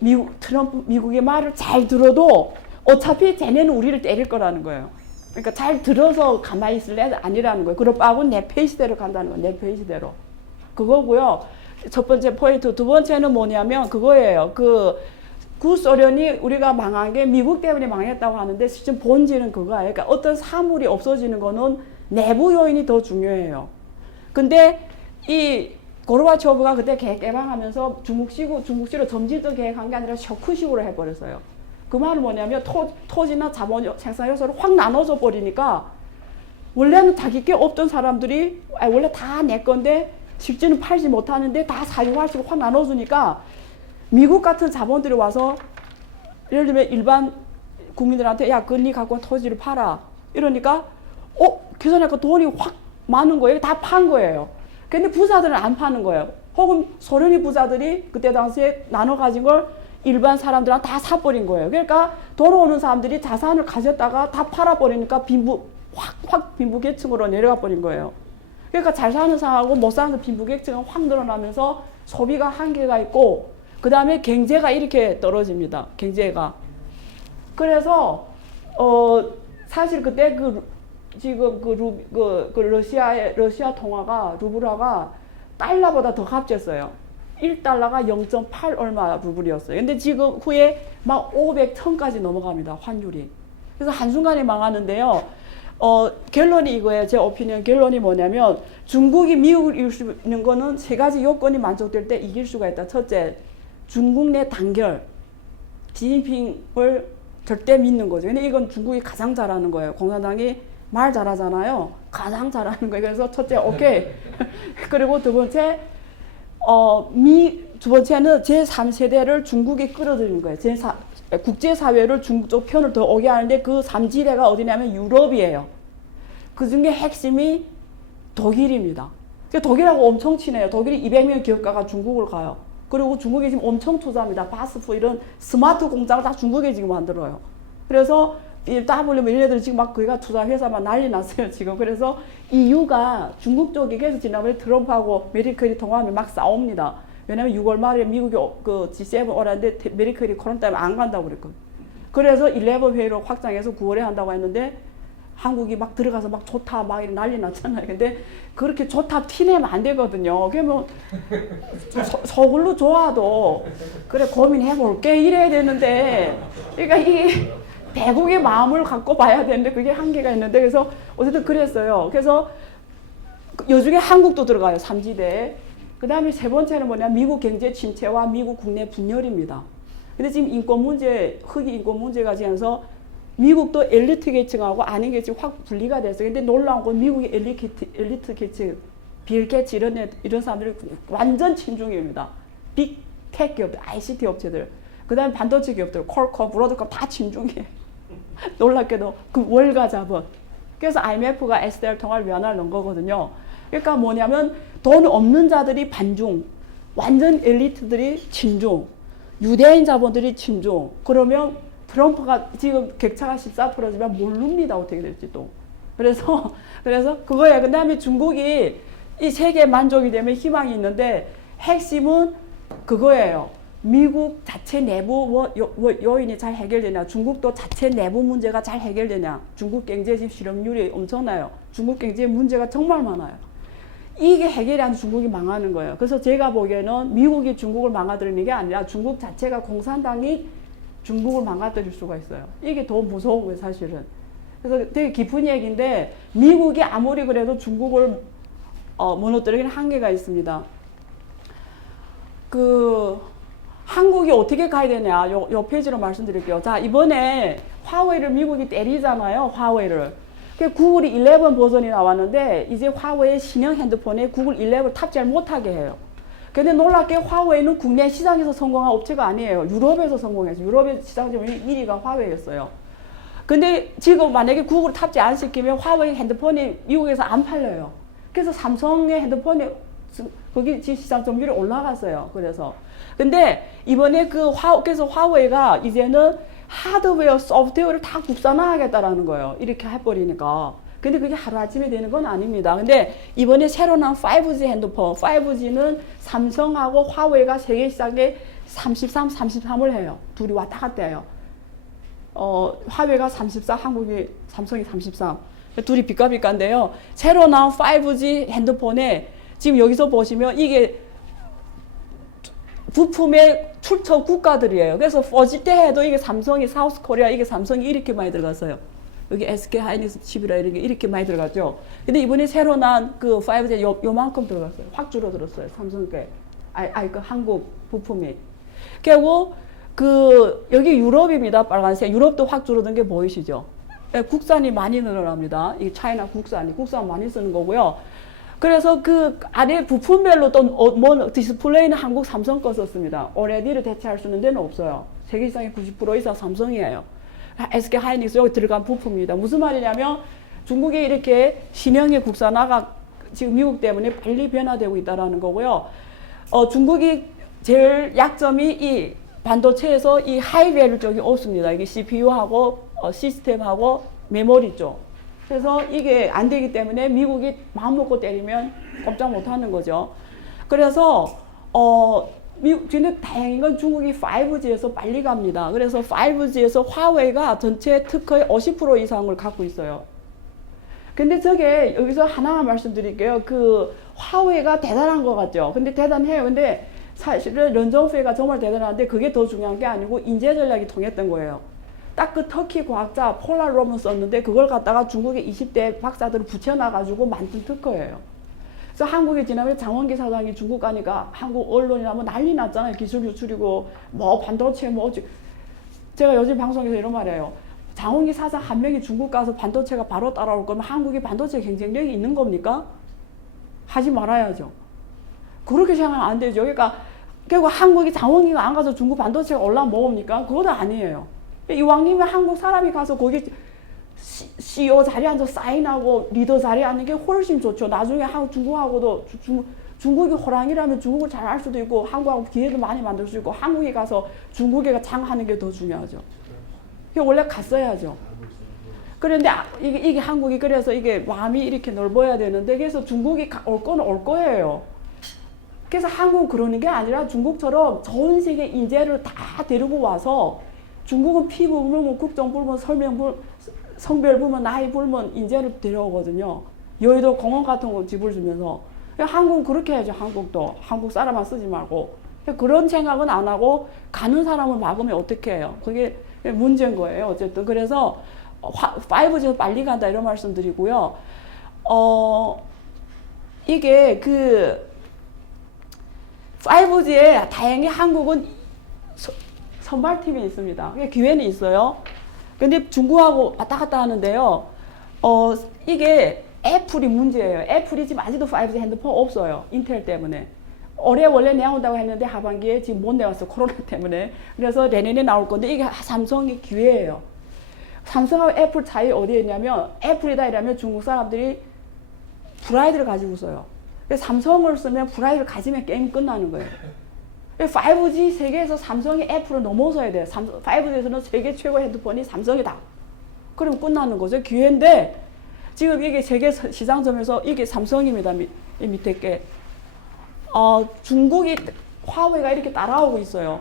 미국의 말을 잘 들어도 어차피 쟤네는 우리를 때릴 거라는 거예요. 그러니까 잘 들어서 가만히 있을래? 아니라는 거예요. 그럴 바하고는 내 페이스대로 간다는 거예요. 내 페이스대로. 그거고요. 첫 번째 포인트. 두 번째는 뭐냐면 그거예요. 구소련이 우리가 망한 게 미국 때문에 망했다고 하는데 실제 본질은 그거예요. 그러니까 어떤 사물이 없어지는 거는 내부 요인이 더 중요해요. 근데 이 고르바초프가 그때 계획 개방하면서 중국식으로 점진적 계획한 게 아니라 셔크식으로 해버렸어요. 그 말은 뭐냐면 토지나 자본 생산 요소를 확 나눠져 버리니까 원래는 자기 게 없던 사람들이 원래 다 내 건데 실제는 팔지 못하는데 다 사유할 수 있고 확 나눠주니까 미국 같은 자본들이 와서 예를 들면 일반 국민들한테 야, 네 갖고 온 토지를 팔아. 이러니까 계산해니까 돈이 확 많은 거예요. 다 판 거예요. 근데 부자들은 안 파는 거예요. 혹은 소련의 부자들이 그때 당시에 나눠 가진 걸 일반 사람들한테 다 사버린 거예요. 그러니까 돌아오는 사람들이 자산을 가졌다가 다 팔아버리니까 확 빈부계층으로 내려가 버린 거예요. 그러니까 잘 사는 사람하고 못 사는 빈부계층은 확 늘어나면서 소비가 한계가 있고 그 다음에 경제가 이렇게 떨어집니다. 경제가. 그래서 사실 그때 지금 러시아 통화가 루블화가 달러보다 더 값졌어요. 1달러가 0.8 얼마 루블이었어요. 근데 지금 후에 막 500천까지 넘어갑니다. 환율이. 그래서 한순간에 망하는데요. 결론이 이거예요. 제 오피니언 결론이 뭐냐면 중국이 미국을 이길 수 있는 거는 세 가지 요건이 만족될 때 이길 수가 있다. 첫째, 중국 내 단결. 시진핑을 절대 믿는 거죠. 근데 이건 중국이 가장 잘하는 거예요. 공산당이 말 잘하잖아요. 가장 잘하는 거예요. 그래서 첫째, 오케이. 그리고 두 번째, 두 번째는 제3세대를 중국에 끌어들이는 거예요. 국제사회를 중국 쪽 편을 더 오게 하는데 그 3지대가 어디냐면 유럽이에요. 그 중에 핵심이 독일입니다. 독일하고 엄청 친해요. 독일이 200명 기업가가 중국을 가요. 그리고 중국에 지금 엄청 투자합니다. 바스프 이런 스마트 공장을 다 중국에 지금 만들어요. 그래서 WM 얘네들 지금 막 거기가 투자 회사만 난리 났어요 지금. 그래서 EU가 중국 쪽이 계속 지난번에 트럼프하고 메르켈이 통화하면 막 싸웁니다. 왜냐면 6월 말에 미국이 G7 오라는데 메르켈이 코로나 때문에 안 간다고 그랬거든요. 그래서 11 회의로 확장해서 9월에 한다고 했는데 한국이 막 들어가서 막 좋다 막 이런 난리 났잖아요. 근데 그렇게 좋다 티내면 안 되거든요. 그러면 서울로 좋아도 그래 고민해볼게 이래야 되는데 그러니까 이게 대국의 마음을 갖고 봐야 되는데 그게 한계가 있는데 그래서 어쨌든 그랬어요. 그래서 요중에 한국도 들어가요. 3지대에. 그 다음에 세 번째는 뭐냐 미국 경제 침체와 미국 국내 분열입니다. 근데 지금 인권 문제, 흑인 인권 문제가 지면서 미국도 엘리트 계층하고 아닌 계층이 확 분리가 됐어요. 근데 놀라운 건 미국의 엘리트 계층, 빌 게츠 이런 사람들이 완전 친중입니다. 빅테크 기업들, ICT 업체들, 그 다음에 반도체 기업들, 퀄컴, 브로드컴 다 친중이에요. 놀랍게도 그 월가 자본. 그래서 IMF가 SDR 통화를 면할 넣은 거거든요. 그러니까 뭐냐면 돈 없는 자들이 반중, 완전 엘리트들이 친중, 유대인 자본들이 친중. 그러면 트럼프가 지금 격차가 14%지만 모릅니다. 어떻게 될지 또. 그래서 그거예요. 그 다음에 중국이 이 세계 만족이 되면 희망이 있는데 핵심은 그거예요. 미국 자체 내부 요인이 잘 해결되냐. 중국도 자체 내부 문제가 잘 해결되냐. 중국 경제 지금 실업률이 엄청나요. 중국 경제 문제가 정말 많아요. 이게 해결이 안 돼 중국이 망하는 거예요. 그래서 제가 보기에는 미국이 중국을 망가뜨리는 게 아니라 중국 자체가 공산당이 중국을 망가뜨릴 수가 있어요. 이게 더 무서운 거예요, 사실은. 그래서 되게 깊은 얘기인데 미국이 아무리 그래도 중국을 무너뜨리기는 한계가 있습니다. 한국이 어떻게 가야 되냐, 요 페이지로 말씀드릴게요. 자, 이번에 화웨이를 미국이 때리잖아요, 화웨이를. 구글이 11 버전이 나왔는데 이제 화웨이 신형 핸드폰에 구글 11 탑재를 못하게 해요. 근데 놀랍게 화웨이는 국내 시장에서 성공한 업체가 아니에요. 유럽에서 성공했어요. 유럽의 시장 점유율 1위가 화웨이였어요. 근데 지금 만약에 구글 탑재 안 시키면 화웨이 핸드폰이 미국에서 안 팔려요. 그래서 삼성의 핸드폰이 거기 시장 점유율이 올라갔어요. 그래서 근데 이번에 그래서 화웨이가 이제는 하드웨어, 소프트웨어를 다 국산화하겠다라는 거예요. 이렇게 해버리니까. 근데 그게 하루아침에 되는 건 아닙니다. 근데 이번에 새로 나온 5G 핸드폰, 5G는 삼성하고 화웨이가 세계 시장에 33, 33을 해요. 둘이 왔다 갔다 해요. 화웨이가 34, 삼성이 33. 둘이 비까비까인데요. 새로 나온 5G 핸드폰에 지금 여기서 보시면 이게 부품의 출처 국가들이에요. 그래서 4G 때 해도 이게 삼성이 사우스 코리아 이게 삼성이 이렇게 많이 들어갔어요. 여기 SK 하이닉스 칩이라 이런 게 이렇게 많이 들어갔죠. 근데 이번에 새로 난 그 5G 요만큼 들어갔어요. 확 줄어들었어요. 삼성 게. 그 한국 부품이. 그리고 그 여기 유럽입니다. 빨간색. 유럽도 확 줄어든 게 보이시죠? 네, 국산이 많이 늘어납니다. 이 차이나 국산 많이 쓰는 거고요. 그래서 그 안에 부품별로 또 뭐 디스플레이는 한국 삼성 거 썼습니다. OLED를 대체할 수 있는 데는 없어요. 세계 시장의 90% 이상 삼성이에요. SK 하이닉스 여기 들어간 부품입니다. 무슨 말이냐면 중국이 이렇게 신형의 국산화가 지금 미국 때문에 빨리 변화되고 있다는 거고요. 중국이 제일 약점이 이 반도체에서 이 하이밸류 쪽이 없습니다. 이게 CPU하고 시스템하고 메모리 쪽. 그래서 이게 안 되기 때문에 미국이 마음먹고 때리면 꼼짝 못 하는 거죠. 그래서 미국은 다행인 건 중국이 5G에서 빨리 갑니다. 그래서 5G에서 화웨이가 전체 특허의 50% 이상을 갖고 있어요. 근데 저게 여기서 하나만 말씀드릴게요. 그 화웨이가 대단한 것 같죠. 근데 대단해요. 근데 사실은 런정페이가 정말 대단한데 그게 더 중요한 게 아니고 인재 전략이 통했던 거예요. 딱 그 터키 과학자 폴라 로먼 썼는데 그걸 갖다가 중국의 20대 박사들을 붙여놔가지고 만든 특허예요. 그래서 한국에 지나면 장원기 사장이 중국 가니까 한국 언론이나 뭐 난리 났잖아요. 기술 유출이고 뭐 반도체 뭐 제가 요즘 방송에서 이런 말이에요. 장원기 사장 한 명이 중국 가서 반도체가 바로 따라올 거면 한국이 반도체 경쟁력이 있는 겁니까? 하지 말아야죠. 그렇게 생각하면 안 되죠. 그러니까 결국 한국이 장원기가 안 가서 중국 반도체가 올라오면 뭐합니까? 그것도 아니에요. 이왕이면 한국 사람이 가서 거기 CEO 자리에 앉아 사인하고 리더 자리에 앉는 게 훨씬 좋죠. 나중에 중국하고도 중국이 호랑이라면 중국을 잘 알 수도 있고 한국하고 기회도 많이 만들 수 있고 한국에 가서 중국에 장하는 게 더 중요하죠. 원래 갔어야죠. 그런데 이게 한국이 그래서 이게 마음이 이렇게 넓어야 되는데 그래서 중국이 올 거는 올 거예요. 그래서 한국은 그러는 게 아니라 중국처럼 전 세계 인재를 다 데리고 와서 중국은 피부 불면 국정 불면 성별 불면 나이 불면 인재를 데려오거든요. 여의도 공원 같은 거 집을 주면서 한국은 그렇게 해야죠. 한국도 한국 사람만 쓰지 말고 그런 생각은 안 하고 가는 사람을 막으면 어떻게 해요? 그게 문제인 거예요. 어쨌든 그래서 5G에서 빨리 간다 이런 말씀 드리고요. 이게 그 5G에 다행히 한국은 선발팀이 있습니다. 기회는 있어요. 근데 중국하고 왔다 갔다 하는데요. 이게 애플이 문제예요. 애플이 지금 아직도 5G 핸드폰 없어요. 인텔 때문에. 올해 원래 내온다고 했는데 하반기에 지금 못 내왔어. 코로나 때문에. 그래서 내년에 나올 건데 이게 삼성의 기회예요. 삼성하고 애플 차이 어디에 있냐면 애플이다 이러면 중국 사람들이 프라이드를 가지고 있어요. 삼성을 쓰면 프라이드를 가지면 게임 끝나는 거예요. 5G 세계에서 삼성이 애플을 넘어서야 돼요. 5G에서는 세계 최고 핸드폰이 삼성이다. 그럼 끝나는 거죠. 기회인데 지금 이게 세계 시장점에서 이게 삼성입니다. 밑에 게. 중국이 화웨이가 이렇게 따라오고 있어요.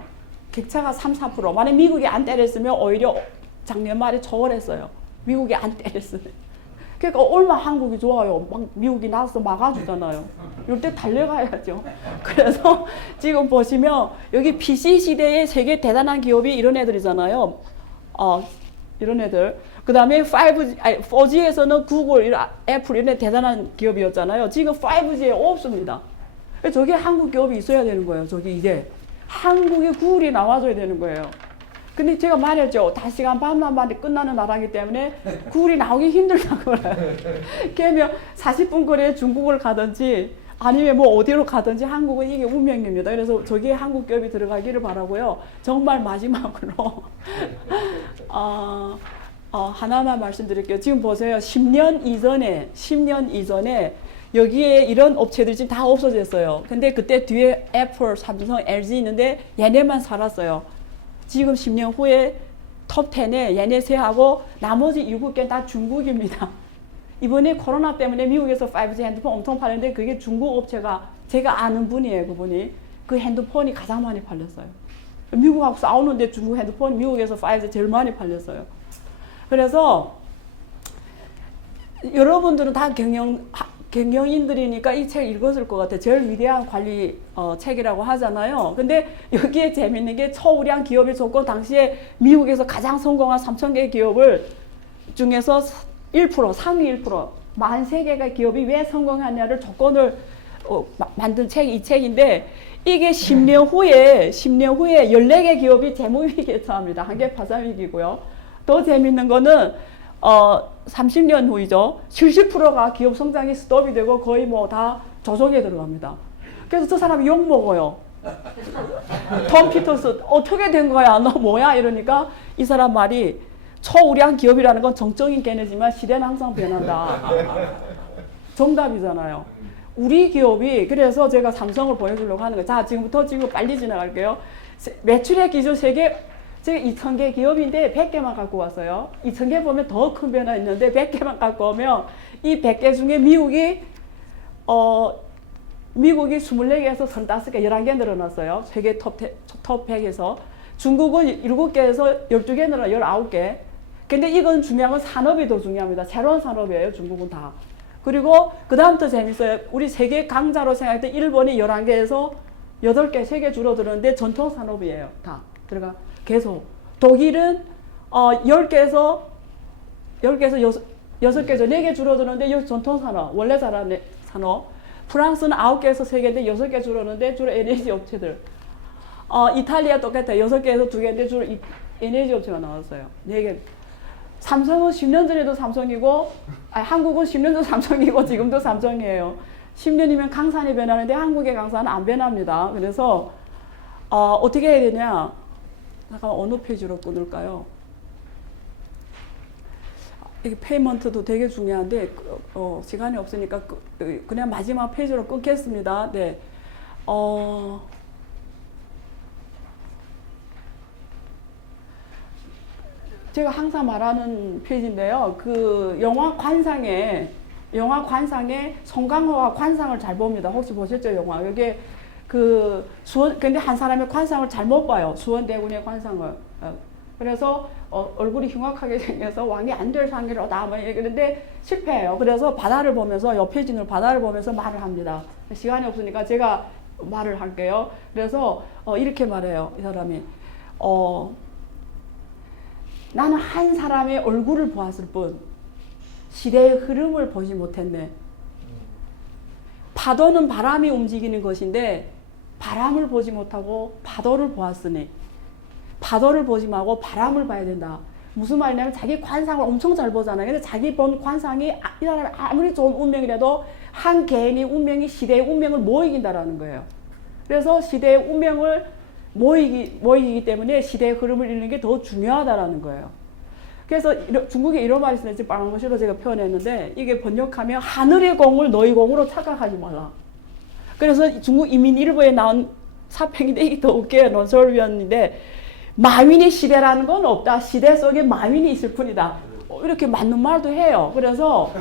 격차가 3-4%. 만약 미국이 안 때렸으면 오히려 작년 말에 초월했어요. 미국이 안 때렸으면. 그러니까 얼마나 한국이 좋아요. 막 미국이 나서 막아주잖아요. 이럴 때 달려가야죠. 그래서 지금 보시면 여기 PC 시대의 세계 대단한 기업이 이런 애들이잖아요. 이런 애들. 그 다음에 4G에서는 구글, 애플 이런 애 대단한 기업이었잖아요. 지금 5G에 없습니다. 저게 한국 기업이 있어야 되는 거예요. 저기 이제 한국의 구글이 나와줘야 되는 거예요. 근데 제가 말했죠. 5시간 반만 만에 끝나는 나라이기 때문에 구글이 나오기 힘들다고 그래요. 그러면 40분 거리에 중국을 가든지 아니면 뭐 어디로 가든지 한국은 이게 운명입니다. 그래서 저기에 한국 기업이 들어가기를 바라고요. 정말 마지막으로 하나만 말씀드릴게요. 지금 보세요. 10년 이전에 여기에 이런 업체들이 지금 다 없어졌어요. 근데 그때 뒤에 애플, 삼성, LG 있는데 얘네만 살았어요. 지금 10년 후에 톱 10에 얘네 셋하고 나머지 7개는 다 중국입니다. 이번에 코로나 때문에 미국에서 5G 핸드폰 엄청 팔렸는데 그게 중국 업체가 제가 아는 분이에요. 그분이. 그 핸드폰이 가장 많이 팔렸어요. 미국하고 싸우는데 중국 핸드폰이 미국에서 5G 제일 많이 팔렸어요. 그래서 여러분들은 다 경영인들이니까 이 책 읽었을 것 같아요. 제일 위대한 관리 책이라고 하잖아요. 근데 여기에 재밌는 게 초우량 기업의 조건, 당시에 미국에서 가장 성공한 3,000개 기업을 중에서 1%, 상위 1%, 43개가 기업이 왜 성공하냐를 조건을 만든 책이 이 책인데, 이게 10년 후에 14개 기업이 재무위기에 처합니다. 한 개 파산위기고요. 더 재밌는 거는 30년 후이죠. 70%가 기업 성장이 스톱이 되고 거의 뭐 다 조정에 들어갑니다. 그래서 저 사람이 욕 먹어요. 톰 피터스 어떻게 된 거야? 너 뭐야? 이러니까 이 사람 말이, 초우량 기업이라는 건 정적인 개념이지만 시대는 항상 변한다. 정답이잖아요. 우리 기업이, 그래서 제가 삼성을 보여주려고 하는 거예요. 자, 지금부터 지금 빨리 지나갈게요. 매출액 기준 세계, 제가 2,000개 기업인데 100개만 갖고 왔어요. 2,000개 보면 더 큰 변화 있는데 100개만 갖고 오면 이 100개 중에 미국이 24개에서 35개, 11개 늘어났어요. 세계 톱 100에서. 중국은 7개에서 12개 늘어나 19개. 근데 이건 중요한 건 산업이 더 중요합니다. 새로운 산업이에요, 중국은 다. 그리고 그 다음부터 재밌어요. 우리 세계 강자로 생각했던 일본이 11개에서 8개, 3개 줄어드는데 전통 산업이에요. 다 들어가. 계속. 독일은 10개에서 6개, 4개 줄어드는데 이 전통 산업, 원래 잘하는 산업. 프랑스는 9개에서 3개인데 6개 줄었는데 주로 에너지 업체들. 이탈리아 똑같아요. 6개에서 2개인데 주로 에너지 업체가 나왔어요. 4개. 삼성은 10년 전에도 삼성이고, 한국은 10년 전 삼성이고 지금도 삼성이에요. 10년이면 강산이 변하는데 한국의 강산은 안 변합니다. 그래서 어떻게 해야 되냐? 잠깐 어느 페이지로 끊을까요? 이게 페이먼트도 되게 중요한데 시간이 없으니까 그냥 마지막 페이지로 끊겠습니다. 네. 제가 항상 말하는 페이지인데요. 그 영화 관상에 송강호가 관상을 잘 봅니다. 혹시 보셨죠, 영화? 여기에 근데 한 사람의 관상을 잘못 봐요. 수원대군의 관상을. 그래서 얼굴이 흉악하게 생겨서 왕이 안 될 상이로다 뭐 이러는데 실패해요. 그래서 바다를 보면서, 옆에 진을 바다를 보면서 말을 합니다. 시간이 없으니까 제가 말을 할게요. 그래서 이렇게 말해요. 이 사람이. 나는 한 사람의 얼굴을 보았을 뿐 시대의 흐름을 보지 못했네. 파도는 바람이 움직이는 것인데 바람을 보지 못하고 파도를 보았으니, 파도를 보지 말고 바람을 봐야 된다. 무슨 말이냐면 자기 관상을 엄청 잘 보잖아요. 근데 자기 본 관상이 이 사람이 아무리 좋은 운명이라도 한 개인의 운명이 시대의 운명을 못 이긴다라는 거예요. 그래서 시대의 운명을 모이기 때문에 시대의 흐름을 읽는 게 더 중요하다라는 거예요. 그래서 중국에 이런 말이 있어요. 지금 빨간글씨로 제가 표현했는데, 이게 번역하면 하늘의 공을 너희 공으로 착각하지 말라. 그래서 중국 이민일보에 나온 사평인데, 이게 더 웃겨요. 논설위원인데, 마윈의 시대라는 건 없다. 시대 속에 마윈이 있을 뿐이다. 이렇게 맞는 말도 해요. 그래서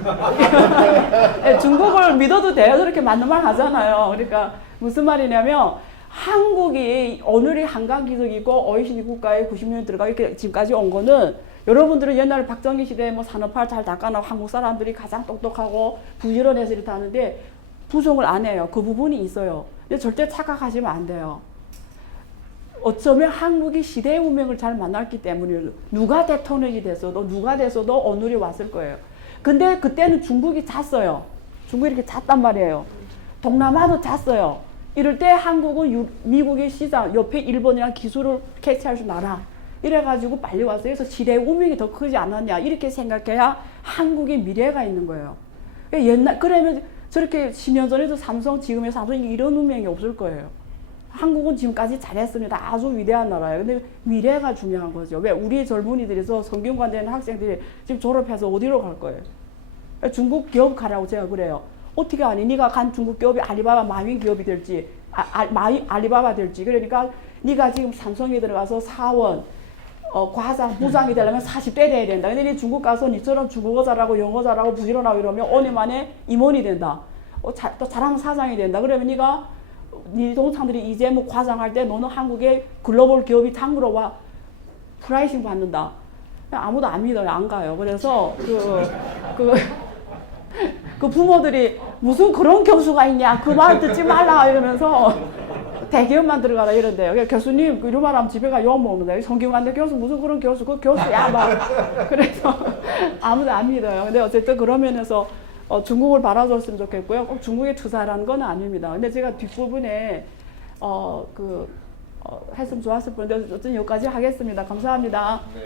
중국을 믿어도 돼요. 그렇게 맞는 말 하잖아요. 그러니까 무슨 말이냐면, 한국이 오늘의 한강 기적이고 OECD 국가에 90년 들어가 이렇게 지금까지 온 거는, 여러분들은 옛날 박정희 시대에 뭐 산업화 잘 닦아나고 한국 사람들이 가장 똑똑하고 부지런해서 이렇게 하는데 부정을 안 해요. 그 부분이 있어요. 근데 절대 착각하시면 안 돼요. 어쩌면 한국이 시대의 운명을 잘 만났기 때문에 누가 대통령이 됐어도 누가 됐어도 오늘이 왔을 거예요. 근데 그때는 중국이 잤어요. 중국이 이렇게 잤단 말이에요. 동남아도 잤어요. 이럴 때 한국은 미국의 시장, 옆에 일본이랑 기술을 캐치할 수 나라. 이래가지고 빨리 왔어요. 그래서 시대의 운명이 더 크지 않았냐. 이렇게 생각해야 한국의 미래가 있는 거예요. 그러면 저렇게 10년 전에도 삼성, 지금의 삼성이 이런 운명이 없을 거예요. 한국은 지금까지 잘했습니다. 아주 위대한 나라예요. 근데 미래가 중요한 거죠. 왜? 우리 젊은이들에서 성균관 되는 학생들이 지금 졸업해서 어디로 갈 거예요? 중국 기업 가라고 제가 그래요. 어떻게 하니? 네가 간 중국 기업이 알리바바 마윈 기업이 될지, 알리바바 될지. 그러니까 네가 지금 삼성에 들어가서 사원, 과장, 부장이 되려면 40대 돼야 된다. 근데 네 중국 가서 니처럼 중국어 잘하고 영어 잘하고 부지런하고 이러면 5년 만에 임원이 된다. 또 잘하면 사장이 된다. 그러면 네 동창들이 이제 뭐 과장할 때 너는 한국의 글로벌 기업이 장으로 와 프라이싱 받는다. 아무도 안 믿어요. 안 가요. 그래서 그 부모들이 무슨 그런 교수가 있냐 그 말 듣지 말라 이러면서 대기업만 들어가라 이런데요. 그러니까 교수님 이런 말하면 집에 가 욕 먹는데 성균관대 교수 무슨 그런 교수 그 교수야 막 그래서 아무도 안 믿어요. 근데 어쨌든 그런 면에서 중국을 바라줬으면 좋겠고요. 꼭 중국에 투자라는 건 아닙니다. 근데 제가 뒷부분에 했으면 좋았을 뻔데 어쨌든 여기까지 하겠습니다. 감사합니다. 네.